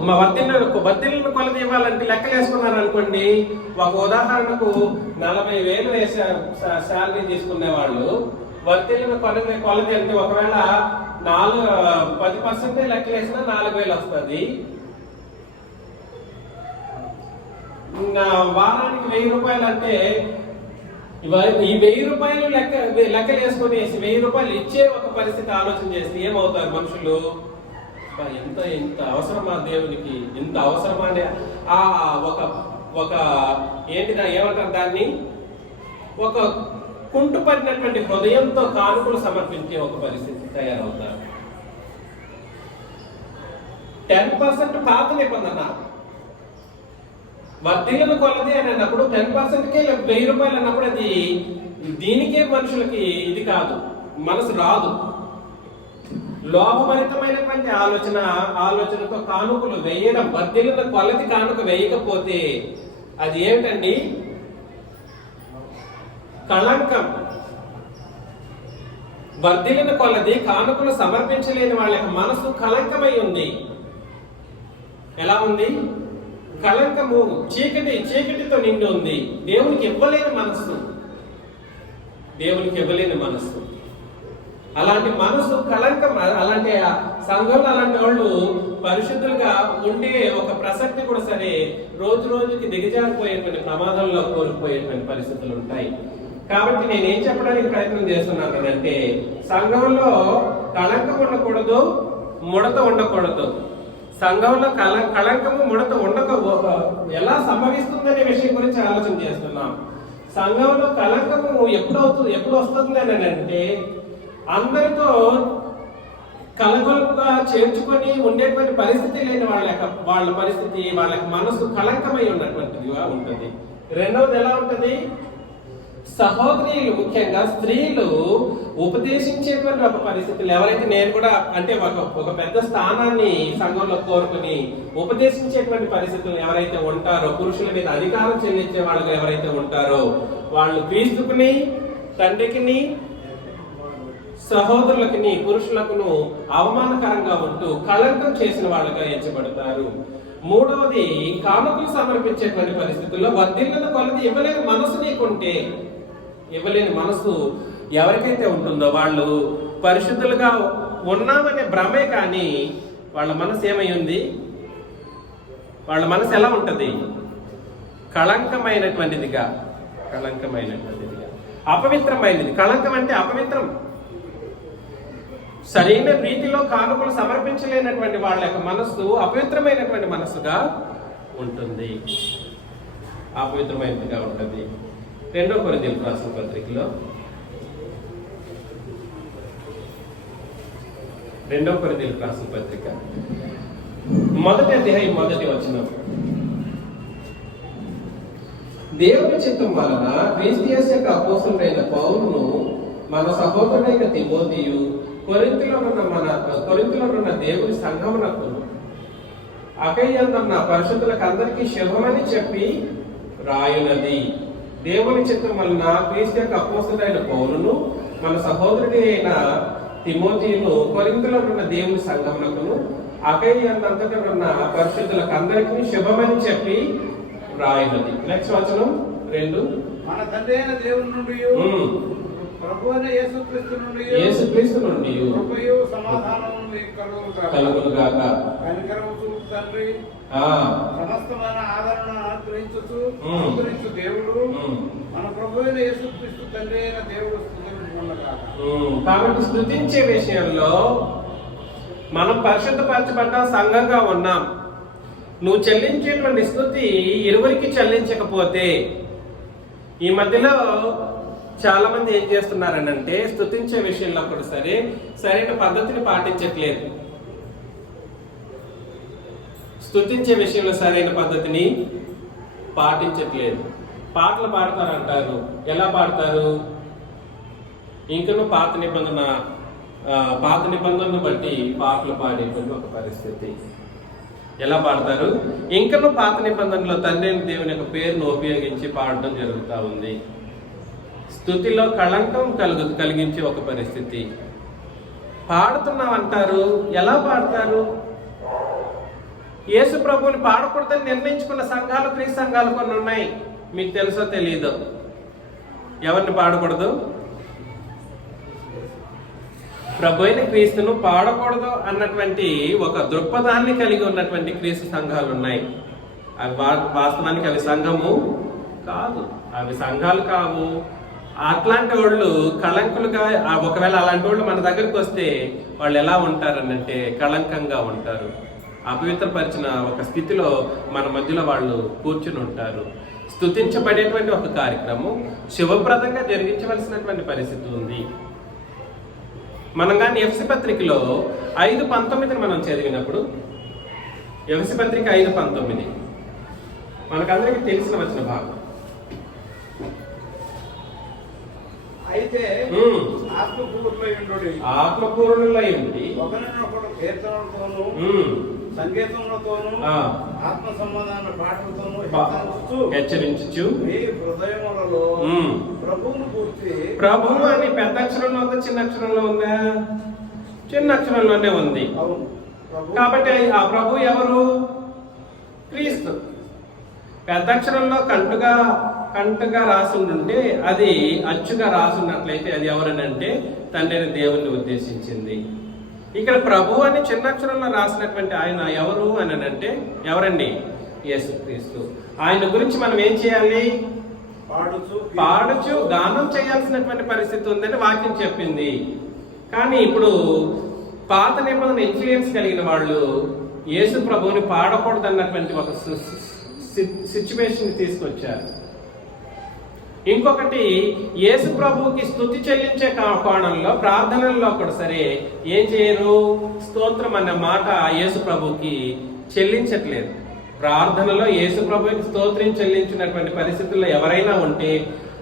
వర్ధిల్లిన కొలది ఇవ్వాలంటే లెక్కలు వేసుకున్నారు అనుకోండి. ఒక ఉదాహరణకు 40,000 వేసే శాలరీ తీసుకునే వాళ్ళు వర్ధిల్లిన కొలది అంటే ఒకవేళ 10% లెక్కలు వేసినా 4,000 వస్తుంది. వారానికి 1,000 రూపాయలు అంటే ఈ 1,000 రూపాయలు లెక్కలు వేసుకొని 1,000 రూపాయలు ఇచ్చే ఒక పరిస్థితి ఆలోచన చేస్తే ఏమవుతారు మనుషులు? ఎంత అవసరమా దేవునికి? ఇంత అవసరమా అని ఒక ఏమంటారు దాన్ని? ఒక కుంటుపడినటువంటి హృదయంతో కానుకలు సమర్పించే ఒక పరిస్థితి తయారవుతారు. 10% పాత నిబంధన వర్ధిల్లిన కొలది అని అన్నప్పుడు 10%కే 1,000 రూపాయలు అన్నప్పుడు అది దీనికే మనుషులకి ఇది కాదు, మనసు రాదు. లోభభరితమైనటువంటి ఆలోచనతో కానుకలు వేయడం, వర్ధిల్లిన కొలది కానుక వేయకపోతే అది ఏమిటండి? కళంకం. వర్ధిల్లిన కొలది కానుకలు సమర్పించలేని వాళ్ళ యొక్క మనసు కళంకమై ఉంది. ఎలా ఉంది? కళంకము, చీకటితో నిండి ఉంది. దేవునికి ఇవ్వలేని మనస్సు. అలాంటి మనసు కళంకం, అలాంటి సంఘంలో అలాంటి వాళ్ళు పరిశుద్ధులుగా ఉండే ఒక ప్రసక్తి కూడా సరే రోజు రోజుకి దిగజారిపోయేటువంటి ప్రమాదంలో కోల్పోయేటువంటి పరిస్థితులు ఉంటాయి. కాబట్టి నేనేం చెప్పడానికి ప్రయత్నం చేస్తున్నాను అంటే సంఘంలో కళంకం ఉండకూడదు, ముడత ఉండకూడదు. సంఘంలో కళంకము ముడత ఎలా సంభవిస్తుందనే విషయం గురించి ఆలోచన చేస్తున్నాం. సంఘంలో కళంకము ఎప్పుడు వస్తుంది అని అంటే అందరితో కలగొలుపుగా చేర్చుకొని ఉండేటువంటి పరిస్థితి లేని వాళ్ళ పరిస్థితి, వాళ్ళ మనసు కళంకమై ఉన్నటువంటిదిగా ఉంటుంది. రెండవది ఎలా ఉంటుంది? సహోదరులు, ముఖ్యంగా స్త్రీలు ఉపదేశించేటువంటి ఒక పరిస్థితులు, ఎవరైతే నేను కూడా అంటే ఒక పెద్ద స్థానాన్ని సంఘంలో కోరుకుని ఉపదేశించేటువంటి పరిస్థితులు ఎవరైతే ఉంటారో, పురుషుల మీద అధికారం చెల్లించే వాళ్ళు ఎవరైతే ఉంటారో వాళ్ళు క్రీస్తుకుని, తండ్రికిని, సహోదరులకి, పురుషులకును అవమానకరంగా ఉంటూ కళంకం చేసిన వాళ్ళుగా ఎంచబడతారు. మూడవది, కానుకలు సమర్పించేటువంటి పరిస్థితుల్లో వర్ధిల్లిన కొలది ఇవ్వలేని మనసు నీకుంటే, ఇవ్వలేని మనసు ఎవరికైతే ఉంటుందో వాళ్ళు పరిశుద్ధులుగా ఉన్నామనే భ్రమే, కానీ వాళ్ళ మనసు ఏమై ఉంది? వాళ్ళ మనసు ఎలా ఉంటుంది? కళంకమైనటువంటిదిగా, అపవిత్రమైనది. కళంకం అంటే అపవిత్రం. సరైన రీతిలో కానుకలు సమర్పించలేనటువంటి వాళ్ళ యొక్క మనస్సు అపవిత్రమైనటువంటి మనస్సుగా ఉంటుంది, అపవిత్రమైనదిగా ఉంటుంది. 2 కొరింథీయులకు రాసిన పత్రికలో 2 కొరింథీయులకు రాసిన పత్రిక 1వ అధ్యాయం 1వ వచనం, దేవుని చిత్తం వలన క్రీస్తు యేసు యొక్క అపోస్తలుడైన పౌలును, మన సహోదరుడైన తిమోతియు, కొరింథీలో ఉన్న దేవుని సంఘమునకు, అకయ్యందున్న పరిశుద్ధులకు అందరికీ శుభమని చెప్పి రాయునది. దేవుని చిత్తం వలన క్రీస్తు యొక్క అపోస్తలుడైన పౌలును, మన సహోదరుడి అయిన తిమోతియును, కొరింథీలో ఉన్న దేవుని సంఘమునకును, అకయ్యందంతటా ఉన్న పరిశుద్ధులకు అందరికీ శుభమని చెప్పి రాయునది. నెక్స్ట్ వచనం 2, మన తండ్రి అయిన దేవుని నుండి, ప్రభువైన యేసుక్రీస్తు నుండి కృపయు సమాధానము కలుగును గాక. కనికరము చూపు తండ్రి, సమస్తమైన ఆదరణ అనుగ్రహించు దేవుడు, మన ప్రభువైన యేసుక్రీస్తు తండ్రి అయిన దేవుడు స్తుతించును గాక. కాబట్టి స్తుతించే విషయంలో మనం పరిశుద్ధపరచబడ్డ సంఘంగా ఉన్నాం. నువ్వు చెల్లించేటువంటి స్తుతి ఇరువురికి చెల్లించకపోతే, ఈ మధ్యలో చాలా మంది ఏం చేస్తున్నారనంటే స్తుతించే విషయంలో కూడా సరైన పద్ధతిని పాటించట్లేదు. స్తుతించే విషయంలో సరైన పద్ధతిని పాటించట్లేదు. పాటలు పాడతారంటారు. ఎలా పాడతారు? ఇంకనూ పాత నిబంధనను బట్టి పాటలు పాడేటువంటి ఒక పరిస్థితి. ఎలా పాడతారు? ఇంకనూ పాత నిబంధనలో తండ్రి దేవుని యొక్క పేరును ఉపయోగించి పాడటం జరుగుతూ ఉంది. స్తుతిలో కళంకం కలిగించే ఒక పరిస్థితి. పాడుతున్నామంటారు. ఎలా పాడతారు? యేసు ప్రభువుని పాడకూడదని నిర్ణయించుకున్న సంఘాలు, క్రీస్తు సంఘాలు కొన్ని ఉన్నాయి. మీకు తెలుసో తెలీదో? ఎవరిని పాడకూడదు? ప్రభు అయిన క్రీస్తును పాడకూడదు అన్నటువంటి ఒక దృక్పథాన్ని కలిగి ఉన్నటువంటి క్రీస్తు సంఘాలు ఉన్నాయి. అవి వాస్తవానికి అవి సంఘము కాదు, అవి సంఘాలు కావు. అట్లాంటి వాళ్ళు కళంకులుగా, ఒకవేళ అలాంటి వాళ్ళు మన దగ్గరికి వస్తే వాళ్ళు ఎలా ఉంటారనంటే కళంకంగా ఉంటారు. అపవిత్రపరిచిన ఒక స్థితిలో మన మధ్యలో వాళ్ళు కూర్చుని ఉంటారు. స్తుతించబడేటువంటి ఒక కార్యక్రమం శుభప్రదంగా జరిగించవలసినటువంటి పరిస్థితి ఉంది. మనం కానీ ఎఫ్సి పత్రికలో 5:19 మనం చదివినప్పుడు, ఎఫ్సి పత్రిక 5:19 మనకందరికీ తెలిసిన వచ్చిన భాగం. అయితే ఆత్మపూర్ణులై ఉండి ఒకరినొకడు కీర్తనలతోనూ సంగీతములతోనూ ఆత్మ సంబంధాన్ని పాటలతోనూ హెచ్చరించుచు మీ హృదయములలో ప్రభువును పూర్తి. ప్రభువు అని పెద్ద అక్షరంలో ఉందా, చిన్న అక్షరంలో ఉందా? చిన్న అక్షరంలోనే ఉంది. కాబట్టి ఆ ప్రభు ఎవరు? క్రీస్తు. పెద్ద అక్షరంలో కంటుగా రాసి ఉంటే, అది అచ్చుగా రాసి ఉన్నట్లయితే అది ఎవరనంటే తండ్రి అయిన దేవుణ్ణి ఉద్దేశించింది. ఇక్కడ ప్రభు అని చిన్నక్షరంలో రాసినటువంటి ఆయన ఎవరు అని అంటే ఎవరండి? యేసుక్రీస్తు. ఆయన గురించి మనం ఏం చేయాలి? పాడుచు గానం చేయాల్సినటువంటి పరిస్థితి ఉందని వాక్యం చెప్పింది. కానీ ఇప్పుడు పాత నిబంధన ఇన్ఫ్లుయెన్స్ కలిగిన వాళ్ళు యేసు ప్రభువుని పాడకూడదు అన్నటువంటి ఒక సిచ్యువేషన్ తీసుకొచ్చారు. ఇంకొకటి, యేసు ప్రభువుకి స్తుతి చెల్లించే కోణంలో ప్రార్థనల్లో కూడా సరే ఏం చేయరు? స్తోత్రం అన్న మాట యేసు ప్రభువుకి చెల్లించట్లేదు. ప్రార్థనలో యేసు ప్రభువుకి స్తోత్రం చెల్లించినటువంటి పరిస్థితుల్లో ఎవరైనా ఉంటే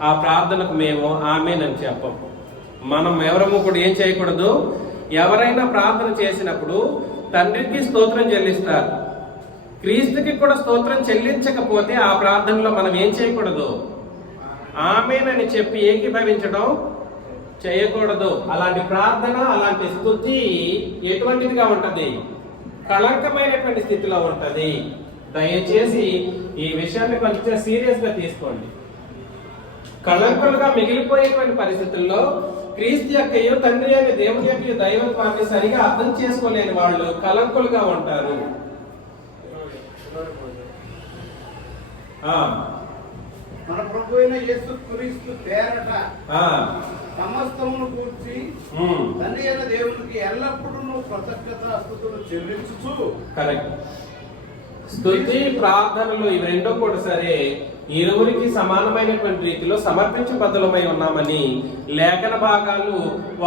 ఆ ప్రార్థనకు మేము ఆమేనని చెప్పం. మనం ఎవరము కూడా ఏం చేయకూడదు? ఎవరైనా ప్రార్థన చేసినప్పుడు తండ్రికి స్తోత్రం చెల్లిస్తారు. క్రీస్తుకి కూడా స్తోత్రం చెల్లించకపోతే ఆ ప్రార్థనలో మనం ఏం చేయకూడదు? ఆమేనని చెప్పి ఏకీభవించడం చేయకూడదు. అలాంటి ప్రార్థన, అలాంటి స్తుతి ఎటువంటిదిగా ఉంటది? కళంకమైనటువంటి స్థితిలో ఉంటది. దయచేసి ఈ విషయాన్ని కొంచెం సీరియస్ గా తీసుకోండి. కళంకులుగా మిగిలిపోయేటువంటి పరిస్థితుల్లో క్రీస్తు యొక్క తండ్రి అనే దేవుని యొక్క దైవత్వాన్ని సరిగా అర్థం చేసుకోలేని వాళ్ళు కళంకులుగా ఉంటారు. మన ప్రభు అయిన యేసుక్రీస్తు పేరట సమస్తమును కూర్చి తండ్రి అయిన దేవునికి ఎల్లప్పుడూ కృతజ్ఞత స్తుతులు చెల్లించుచు. కరెక్ట్. స్తుతి ప్రార్థనలు ఇవి రెండో కూడా సరే ఇరువురికి సమానమైనటువంటి రీతిలో సమర్పించబద్ధులమై ఉన్నామని లేఖన భాగాలు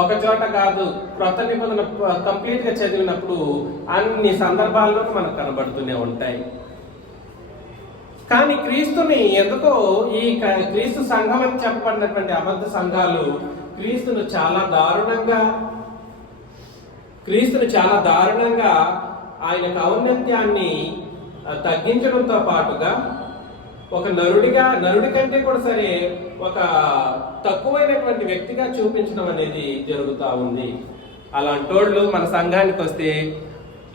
ఒక చోట కాదు, క్రొత్త నిబంధన కంప్లీట్ గా చదివినప్పుడు అన్ని సందర్భాల్లో మనకు కనబడుతూనే ఉంటాయి. కానీ క్రీస్తుని ఎందుకో ఈ క్రీస్తు సంఘం అని చెప్పబడినటువంటి అబద్ధ సంఘాలు క్రీస్తును చాలా దారుణంగా ఆయన ఔన్నత్యాన్ని తగ్గించడంతో పాటుగా ఒక నరుడి కంటే కూడా సరే ఒక తక్కువైనటువంటి వ్యక్తిగా చూపించడం అనేది జరుగుతూ ఉంది. అలాంటోళ్ళు మన సంఘానికి వస్తే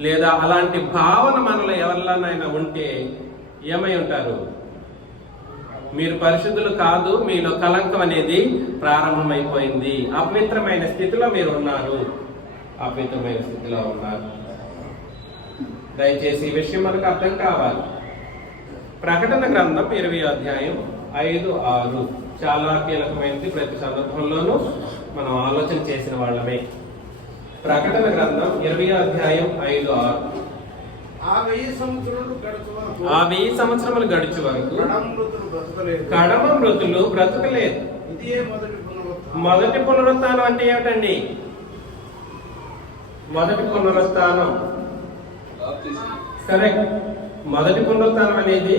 లేదా అలాంటి భావన మనలో ఎవరిలోనైనా ఉంటే ఏమై ఉంటారు? మీరు పరిశుద్ధులు కాదు, మీలో కలంకం అనేది ప్రారంభమైపోయింది, అపవిత్రమైన స్థితిలో మీరు ఉన్నారు. దయచేసి ఈ విషయం మనకు అర్థం కావాలి. ప్రకటన గ్రంథం 20వ అధ్యాయం 5-6 చాలా కీలకమైనది. ప్రతి సందర్భంలోనూ మనం ఆలోచన చేసిన వాళ్ళమే. ప్రకటన గ్రంథం 20వ అధ్యాయం 5-6. ఆ 1000 సంవత్సరములు గడుచు వరకు కడమ మృతులు బ్రతకలేదు. మొదటి పునరుత్థానం అంటే ఏమిటండి? మొదటి పునరుత్థానం కరెక్ట్. మొదటి పునరుత్థానం అనేది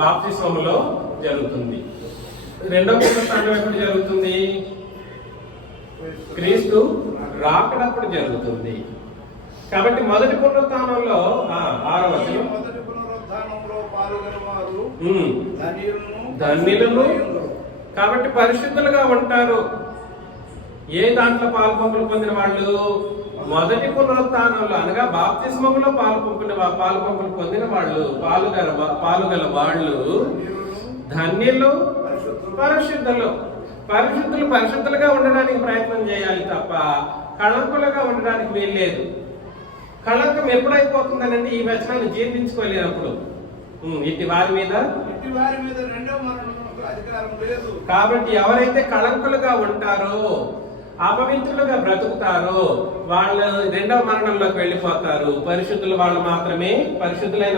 బాప్తిస్మములో జరుగుతుంది. రెండవ పునరుత్థానం ఎప్పుడు జరుగుతుంది? క్రీస్తు రాకడప్పుడు జరుగుతుంది. కాబట్టి మొదటి పునరుత్థానంలో 6వ వచనం, మొదటి పునరుత్థానంలో పాల్గొనేవారు ధన్యులు. కాబట్టి పరిశుద్ధులుగా ఉంటారు. ఏ దాంట్లో పాల్పంపులు పొందిన వాళ్ళు? మొదటి పునరుత్థానంలో అనగా బాప్తిస్మములో పాల్పంపులు పొందిన వాళ్ళు, పాలుగల వాళ్ళు ధన్యులు, పరిశుద్ధులుగా ఉండడానికి ప్రయత్నం చేయాలి తప్ప కళంకులుగా ఉండడానికి వీల్లేదు. కళంకం ఎప్పుడైపోతుందనండి? ఈ వచనాన్ని జీర్ణించుకోలేనప్పుడు. ఇట్టి వారి మీద రెండవ మరణమునకు అధికారం లేదు. కాబట్టి ఎవరైతే కళంకులుగా ఉంటారో, అపవిత్రులుగా బ్రతుకుతారో వాళ్ళు రెండవ మరణంలోకి వెళ్ళిపోతారు. పరిశుద్ధులైన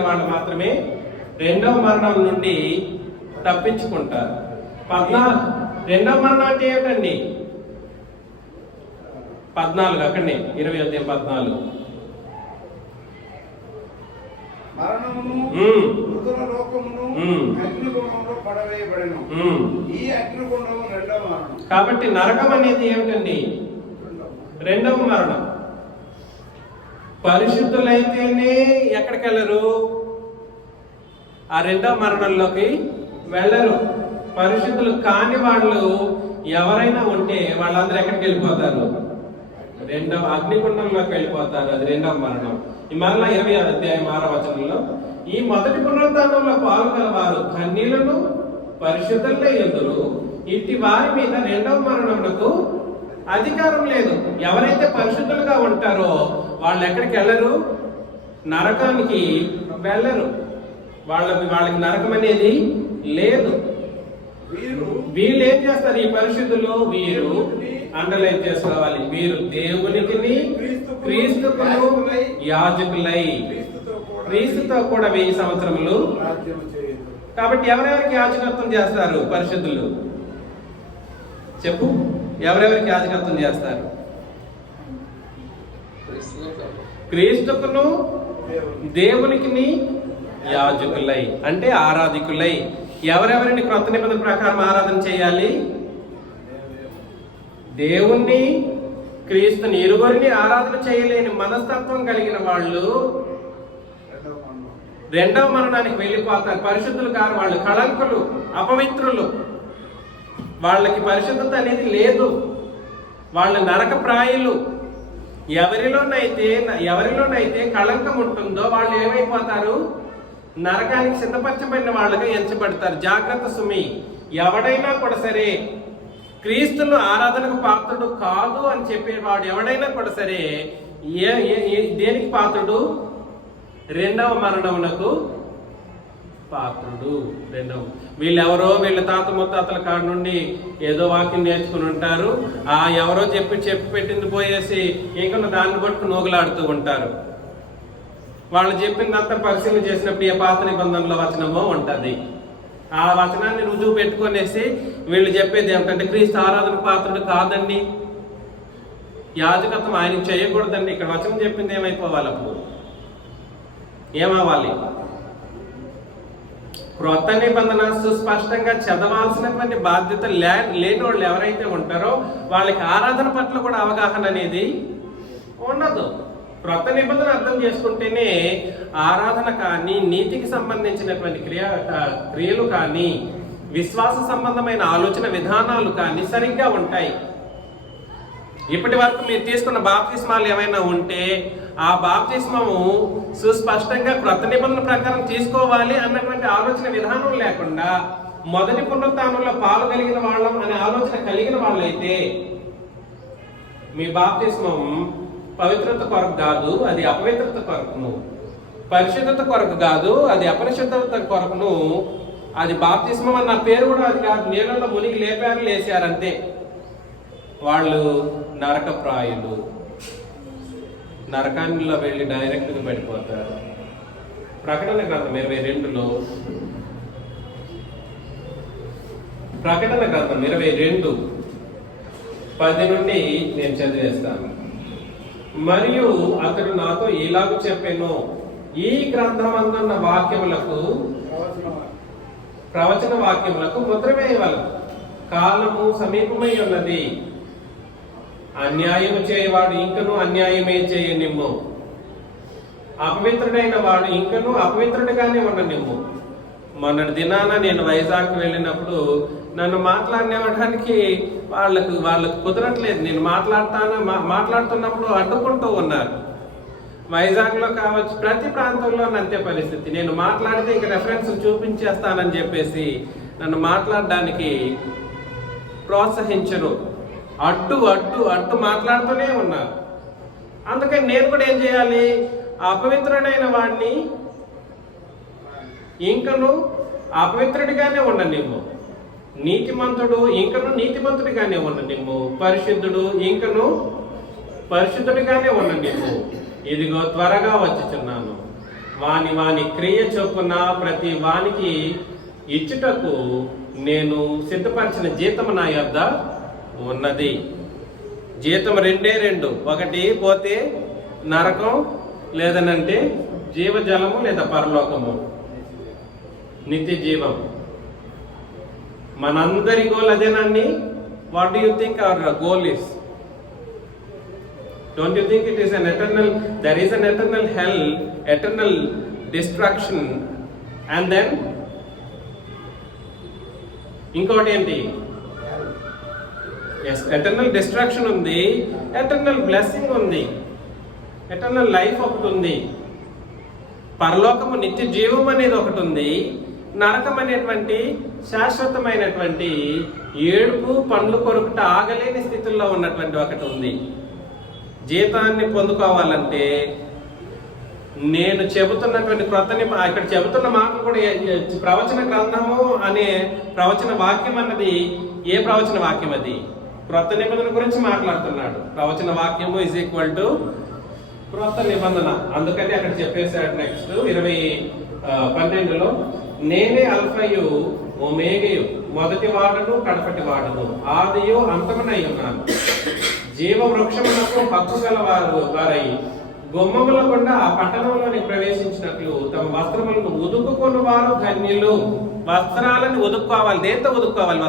వాళ్ళు మాత్రమే రెండవ మరణం నుండి తప్పించుకుంటారు. రెండవ మరణం అంటే ఏమిటండి? 14 అక్కడనే 20:14 మరణమును మృతుల లోకమును అగ్నిగుండంలో పడవేయబడెను. ఈ అగ్నిగుండము రెండవ మరణం. కాబట్టి నరకం అనేది ఏమిటండి? రెండవ మరణం. పరిశుద్ధులైతేనే ఎక్కడికి వెళ్ళరు? ఆ రెండవ మరణంలోకి వెళ్ళరు. పరిశుద్ధులు కాని వాళ్ళు ఎవరైనా ఉంటే వాళ్ళందరూ ఎక్కడికి వెళ్ళిపోతారు? రెండవ అగ్నిగుండంలోకి వెళ్ళిపోతారు. అది రెండవ మరణం. ఈ మరలా 20వ అధ్యాయం 6వ వచనంలో, ఈ మొదటి పునరుత్థానంలో పాల్గొనవారు ధన్యులను పరిశుద్ధులై యందురు, ఇట్టి వారి మీద రెండవ మరణమునకు అధికారం లేదు. ఎవరైతే పరిశుద్ధులుగా ఉంటారో వాళ్ళు ఎక్కడికి వెళ్ళరు, నరకానికి వెళ్ళరు. వాళ్ళకి నరకం అనేది లేదు. వీళ్ళు ఏం చేస్తారు? ఈ పరిశుద్ధులు వీరు అండర్లైన్ చేసుకోవాలి. వీరు దేవునికి క్రీస్తుకును యాజకులై, క్రీస్తుతో కూడా 1000 సంవత్సరములు. కాబట్టి ఎవరెవరికి యాజకత్వం చేస్తారు పరిశుద్ధులు? చెప్పు, ఎవరెవరికి యాజకత్వం చేస్తారు? క్రీస్తుకును దేవునికి యాజకులై అంటే ఆరాధికులై. ఎవరెవరిని క్రొత్త నిబంధన ప్రకారం ఆరాధన చేయాలి? దేవుణ్ణి, క్రీస్తుని, ఇరువురిని ఆరాధన చేయలేని మనస్తత్వం కలిగిన వాళ్ళు రెండవ మరణానికి వెళ్ళిపోతారు. పరిశుద్ధులు కారు వాళ్ళు, కళంకులు, అపవిత్రులు. వాళ్ళకి పరిశుద్ధత అనేది లేదు. వాళ్ళు నరకప్రాయులు. ఎవరిలోనైతే కళంకం ఉంటుందో వాళ్ళు ఏమైపోతారు? నరకానికి సిద్ధపరచబడిన వాళ్ళుగా ఎంచబడతారు. జాగ్రత్త సుమి. ఎవడైనా కూడా సరే క్రీస్తును ఆరాధనకు పాత్రుడు కాదు అని చెప్పేవాడు ఎవడైనా కూడా సరే దేనికి పాత్రుడు? రెండవ మరణమునకు పాత్రుడు. వీళ్ళెవరో వీళ్ళ తాత ముత్తాతల కాడ నుండి ఏదో వాక్యం నేర్చుకుని ఉంటారు. ఎవరో చెప్పి పెట్టింది పోయేసి ఇంకా దాన్ని పట్టుకుని నోగులాడుతూ ఉంటారు. వాళ్ళు చెప్పిందంతా పరిశీలన చేసినప్పుడు ఏ పాత నిబంధనలో వచనమో ఉంటది. ఆ వచనాన్ని రుజువు పెట్టుకునేసి వీళ్ళు చెప్పేది ఏమిటంటే క్రీస్తు ఆరాధన పాత్రుడు కాదండి, యాజకత్వం ఆయనకి చేయకూడదండి. ఇక్కడ వచనం చెప్పింది ఏమైపోవాలి? అప్పుడు ఏమవ్వాలి? క్రొత్త నిబంధన సుస్పష్టంగా చదవాల్సినటువంటి బాధ్యత లేని వాళ్ళు ఎవరైతే ఉంటారో వాళ్ళకి ఆరాధన పట్ల కూడా అవగాహన అనేది ఉండదు. క్రొత్త నిబంధన అర్థం చేసుకుంటేనే ఆరాధన కానీ, నీతికి సంబంధించినటువంటి క్రియలు కానీ, విశ్వాస సంబంధమైన ఆలోచన విధానాలు కానీ సరిగ్గా ఉంటాయి. ఇప్పటి వరకు మీరు తీసుకున్న బాప్తిస్మాలు ఏమైనా ఉంటే ఆ బాప్తిస్మము సుస్పష్టంగా క్రొత్త నిబంధన ప్రకారం తీసుకోవాలి అన్నటువంటి ఆలోచన విధానం లేకుండా మొదటి పునరుత్థానంలో పాలు కలిగిన వాళ్ళం అనే ఆలోచన కలిగిన వాళ్ళైతే మీ బాప్తిస్మం పవిత్రత కొరకు కాదు, అది అపవిత్రత కొరకును. పరిశుద్ధత కొరకు కాదు, అది అపరిశుద్ధత కొరకును. అది బాప్తిస్మం అన్న పేరు కూడా అది కాదు. నీళ్ళలో మునిగి లేచారంతే. వాళ్ళు నరకప్రాయులు, నరకానిలో వెళ్ళి డైరెక్ట్గా పడిపోతారు. ప్రకటన గ్రంథం 22లో ప్రకటన గ్రంథం 22:10 నుండి నేను చదివేస్తాను. మరియు అతడు నాతో ఇలాగ చెప్పెను, ఈ గ్రంథమందున్న వాక్యములకు, ప్రవచన వాక్యములకు ముద్ర వేయవలెను. కాలము సమీపమై ఉన్నది. అన్యాయము చేయవాడు ఇంకను అన్యాయమే చేయనిమ్ము, అపవిత్రుడైన వాడు ఇంకను అపవిత్రుడిగానే ఉండనిమ్ము. మొన్నటి దినాన నేను వైజాగ్ వెళ్ళినప్పుడు నన్ను మాట్లాడినడానికి వాళ్ళకు కుదరట్లేదు. నేను మాట్లాడుతున్నప్పుడు అడ్డుకుంటూ ఉన్నారు. వైజాగ్లో కావచ్చు, ప్రతి ప్రాంతంలో అంతే పరిస్థితి. నేను మాట్లాడితే ఇంక రెఫరెన్స్ చూపించేస్తానని చెప్పేసి నన్ను మాట్లాడడానికి ప్రోత్సహించరు. అడ్డు మాట్లాడుతూనే ఉన్నారు. అందుకని నేను కూడా ఏం చేయాలి? అపవిత్రుడైన వాడిని ఇంకను అపవిత్రుడిగానే ఉండనిమ్ము, నీతిమంతుడు ఇంకను నీతిమంతుడిగానే ఉండనిమ్ము, పరిశుద్ధుడు ఇంకను పరిశుద్ధుడిగానే ఉండనిమ్ము. ఇదిగో త్వరగా వచ్చుచున్నాను. వాని క్రియ చొప్పున ప్రతి వానికి ఇచ్చుటకు నేను సిద్ధపరిచిన జీతము నా యొద్ద ఉన్నది. జీతం 2 ఒకటి పోతే నరకం, లేదనంటే జీవజలము లేదా పరలోకము, నిత్య జీవం. మనందరి గోల్ అదేనండి. What do you think our goal is? Don't you think it is there is an eternal hell, eternal destruction, and then ఇంకోటి ఏంటి? ఎస్, ఎటర్నల్ డిస్ట్రాక్షన్ ఉంది, ఎటర్నల్ బ్లెస్సింగ్ ఉంది, ఎటర్నల్ లైఫ్ ఒకటి ఉంది, పరలోకము నిత్య జీవం అనేది ఒకటి ఉంది, నరకం అనేటువంటి శాశ్వతమైనటువంటి ఏడుపు పండ్లు కొరుకుట ఆగలేని స్థితిలో ఉన్నటువంటి ఒకటి ఉంది. జీతాన్ని పొందుకోవాలంటే నేను చెబుతున్నటువంటి ఇక్కడ చెబుతున్న మాటలు కూడా ప్రవచన గ్రంథము అనే ప్రవచన వాక్యం అన్నది ఏ ప్రవచన వాక్యం? అది క్రొత్త నిబంధన గురించి మాట్లాడుతున్నాడు. ప్రవచన వాక్యము ఈజ్ ఈక్వల్ టు క్రొత్త నిబంధన. అందుకని అక్కడ చెప్పేశాడు నెక్స్ట్ 20:12లో, నేనే అల్ఫయు ఒమేగయు, మొదటి వాడను కడపటి వాడను, ఆదియు అంతమునై ఉన్నాను. జీవ వృక్షమునకు హక్కు గల వారై గుమ్మముల గుండా ఆ పట్టణంలోని ప్రవేశించినట్లు తమ వస్త్రములను ఉదుకుకొని వారు ధన్యులు. వస్త్రాలను ఉదుక్కోవాలి. దేంతో ఉదుక్కోవాలి?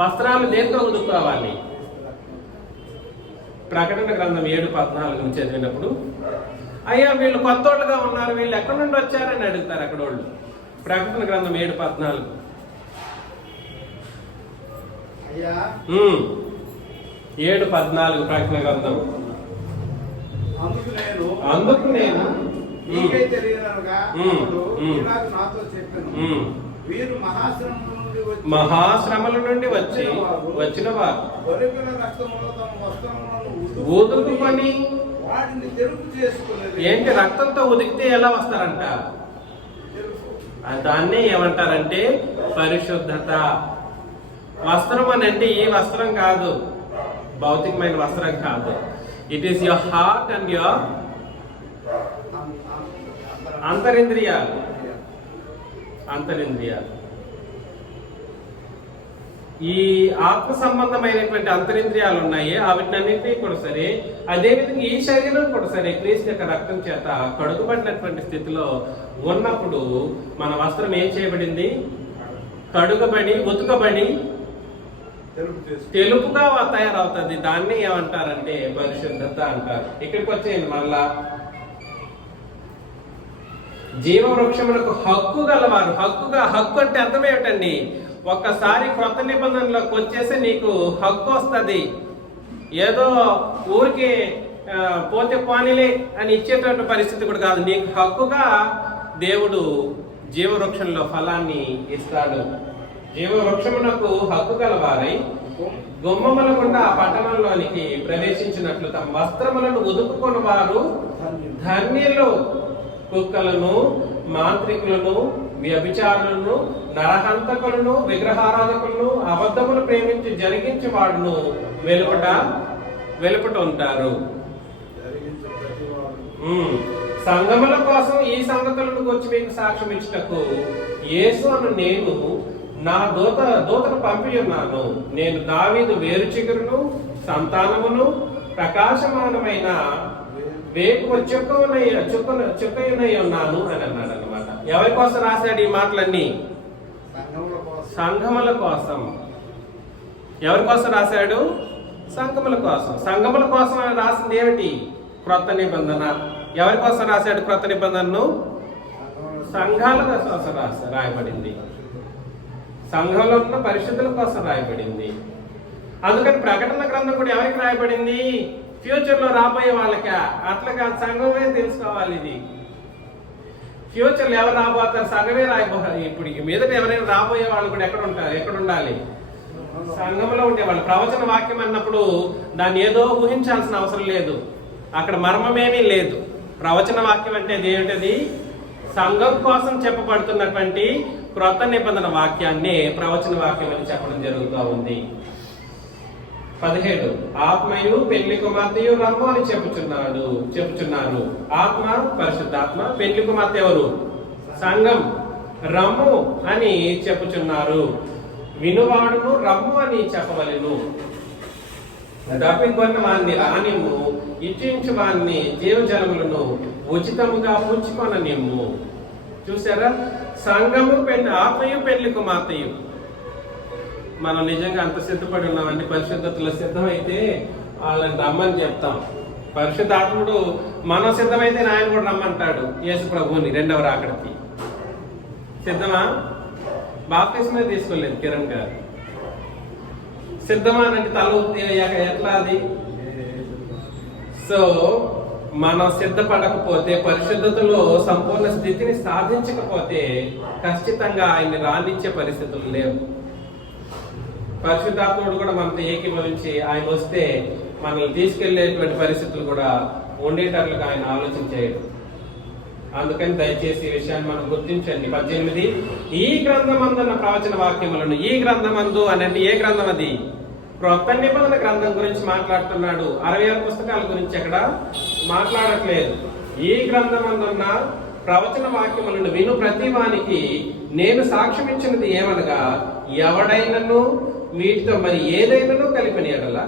వస్త్రాలు దేంతో ఉదుక్కోవాలి? ప్రకటన గ్రంథం 7:14 నుంచి చదివినప్పుడు, అయ్యా వీళ్ళు కొత్తోళ్ళుగా ఉన్నారు, వీళ్ళు ఎక్కడి నుండి వచ్చారని అడుగుతారు అక్కడ వాళ్ళు. ప్రకటన గ్రంథం 7:14. 7:14 ప్రకటన గ్రంథం. అందుకు నేను నీకై తెలియననగా ఇలాగ నాతో చెప్పాను, వీరు మహాశ్రమల నుండి వచ్చిన వారు గొర్రెపిల్ల రక్తములో తమ వస్త్రములను ఉదుకుకొని వాటిని తెలుపు చేసుకునేది. ఏంటి? రక్తంతో ఉదికితే ఎలా వస్తారంట? దాన్ని ఏమంటారంటే పరిశుద్ధత. వస్త్రం అని అంటే ఈ వస్త్రం కాదు, భౌతికమైన వస్త్రం కాదు. It is your heart and your అంతరింద్రియాలు. ఈ ఆత్మ సంబంధమైనటువంటి అంతరింద్రియాలు ఉన్నాయి, వాటినన్నింటినీ కూడా సరే, అదేవిధంగా ఈ శరీరం కూడా సరే క్రీస్తు యొక్క రక్తం చేత కడుగుబడినటువంటి స్థితిలో ఉన్నప్పుడు మన వస్త్రం ఏం చేయబడింది? కడుగబడి ఉతుకబడి తెలుపుగా తయారవుతుంది. దాన్ని ఏమంటారంటే పరిశుద్ధత అంటారు. ఇక్కడికి వచ్చేయండి మళ్ళా. జీవ వృక్షములకు హక్కు గలవారు. హక్కు అంటే అర్థం ఏమిటండి? ఒక్కసారి క్రొత్త నిబంధనలోకి వచ్చేసి నీకు హక్కు వస్తుంది. ఏదో ఊరికి పోతే పోనీలే అని ఇచ్చేటువంటి పరిస్థితి కూడా కాదు. నీకు హక్కుగా దేవుడు జీవవృక్షంలో ఫలాన్ని ఇస్తాడు. జీవవృక్షమునకు హక్కు గలవారై గుమ్మముల గుండా ఆ పట్టణంలోనికి ప్రవేశించినట్లు తమ వస్త్రములను ఉదుకుకొని వారు ధన్యులు. కుక్కలను, మాంత్రికులను, వ్యభిచారులను, నరహంతకులను, విగ్రహారాధకులను, అబద్ధములు ప్రేమించి జరిగించి వాడును వెలుపట ఉంటారు. సంగముల కోసం ఈ సంగతులను గురించి మీకు సాక్ష్యం ఇచ్చుటకు యేసు అను నేను నా దూతను పంపి ఉన్నాను. నేను దావీదు వేరు చిగురును, సంతానమును, ప్రకాశమానమైన వేకువ చుక్కయునై ఉన్నాను అని అన్నాడు అనమాట. ఎవరి కోసం రాశాడు ఈ మాటలన్నీ? సంఘముల కోసం. ఎవరి కోసం రాశాడు? సంఘముల కోసం. సంఘముల కోసం అని రాసింది ఏమిటి? క్రొత్త నిబంధన. ఎవరి కోసం రాశాడు క్రొత్త నిబంధనను? సంఘాల కోసం రాయబడింది. సంఘంలో ఉన్న పరిశుద్ధుల కోసం రాయబడింది. అందుకని ప్రకటన గ్రంథం కూడా ఎవరికి రాయబడింది? ఫ్యూచర్ లో రాబోయే వాళ్ళకా? అట్లా కాదు, సంఘమే తెలుసుకోవాలి. ఇది ఫ్యూచర్ లో ఎవరు రాబోతారు? సంఘమే రాయబోతారు. ఇప్పుడు మీద ఎవరైనా రాబోయే వాళ్ళు కూడా ఎక్కడ ఉంటారు? ఎక్కడ ఉండాలి? సంఘంలో ఉండేవాళ్ళు. ప్రవచన వాక్యం అన్నప్పుడు దాన్ని ఏదో ఊహించాల్సిన అవసరం లేదు. అక్కడ మర్మమేమీ లేదు. ప్రవచన వాక్యం అంటే ఏమిటది? సంఘం కోసం చెప్పబడుతున్నటువంటి క్రొత్త నిబంధన వాక్యాన్ని ప్రవచన వాక్యం అని చెప్పడం జరుగుతూ ఉంది. 17 ఆత్మయు పెళ్లి కుమార్తెయు రమ్ము అని చెప్పుచున్నారు. ఆత్మ పరిశుద్ధాత్మ, పెళ్లి కుమార్తె ఎవరు? సంఘం. రమ్ము అని చెప్పుచున్నారు. వినువాడును రమ్ము అని చెప్పవలెను. దప్పికొన్న వారిని రానిమ్ము, ఇచ్చించు వారిని జీవజలములను ఉచితముగా పుచ్చుకొననిమ్ము. చూసారా? సంఘము ఆత్మయు పెళ్లి కుమార్తెయు. మనం నిజంగా అంత సిద్ధపడి ఉన్నామండి. పరిశుద్ధతలో సిద్ధమైతే వాళ్ళని రమ్మని చెప్తాం. పరిశుద్ధాత్ముడు మనం సిద్ధమైతే ఆయన కూడా రమ్మంటాడు యేసు ప్రభువుని రెండవ రాకడికి. సిద్ధమా? బాప్తిస్మే తీసుకోలేదు కిరణ్ గారు. సిద్ధమా అంటే తల ఎట్లా అది? సో మనం సిద్ధపడకపోతే, పరిశుద్ధతలో సంపూర్ణ స్థితిని సాధించకపోతే ఖచ్చితంగా ఆయన్ని రానిచ్చే పరిస్థితులు లేవు. పరిశుద్ధాత్ముడు కూడా మనతో ఏకీభవించి ఆయన వస్తే మనల్ని తీసుకెళ్లేటువంటి పరిస్థితులు కూడా ఉండేటట్లుగా ఆయన ఆలోచించేయడు. అందుకని దయచేసి ఈ విషయాన్ని మనం గుర్తించండి. 18 ఈ గ్రంథమందున్న ప్రవచన వాక్యములను, ఈ గ్రంథమందు అనంటే ఏ గ్రంథం అది? క్రొత్త నిబంధన గ్రంథం గురించి మాట్లాడుతున్నాడు. 66 పుస్తకాల గురించి ఎక్కడ మాట్లాడట్లేదు. ఈ గ్రంథమందున్న ప్రవచన వాక్యములను విను ప్రతి వానికి నేను సాక్ష్యం ఇచ్చినది ఏమనగా, ఎవడైనను వీటితో మరి ఏదైనాను కలిపిన ఎడల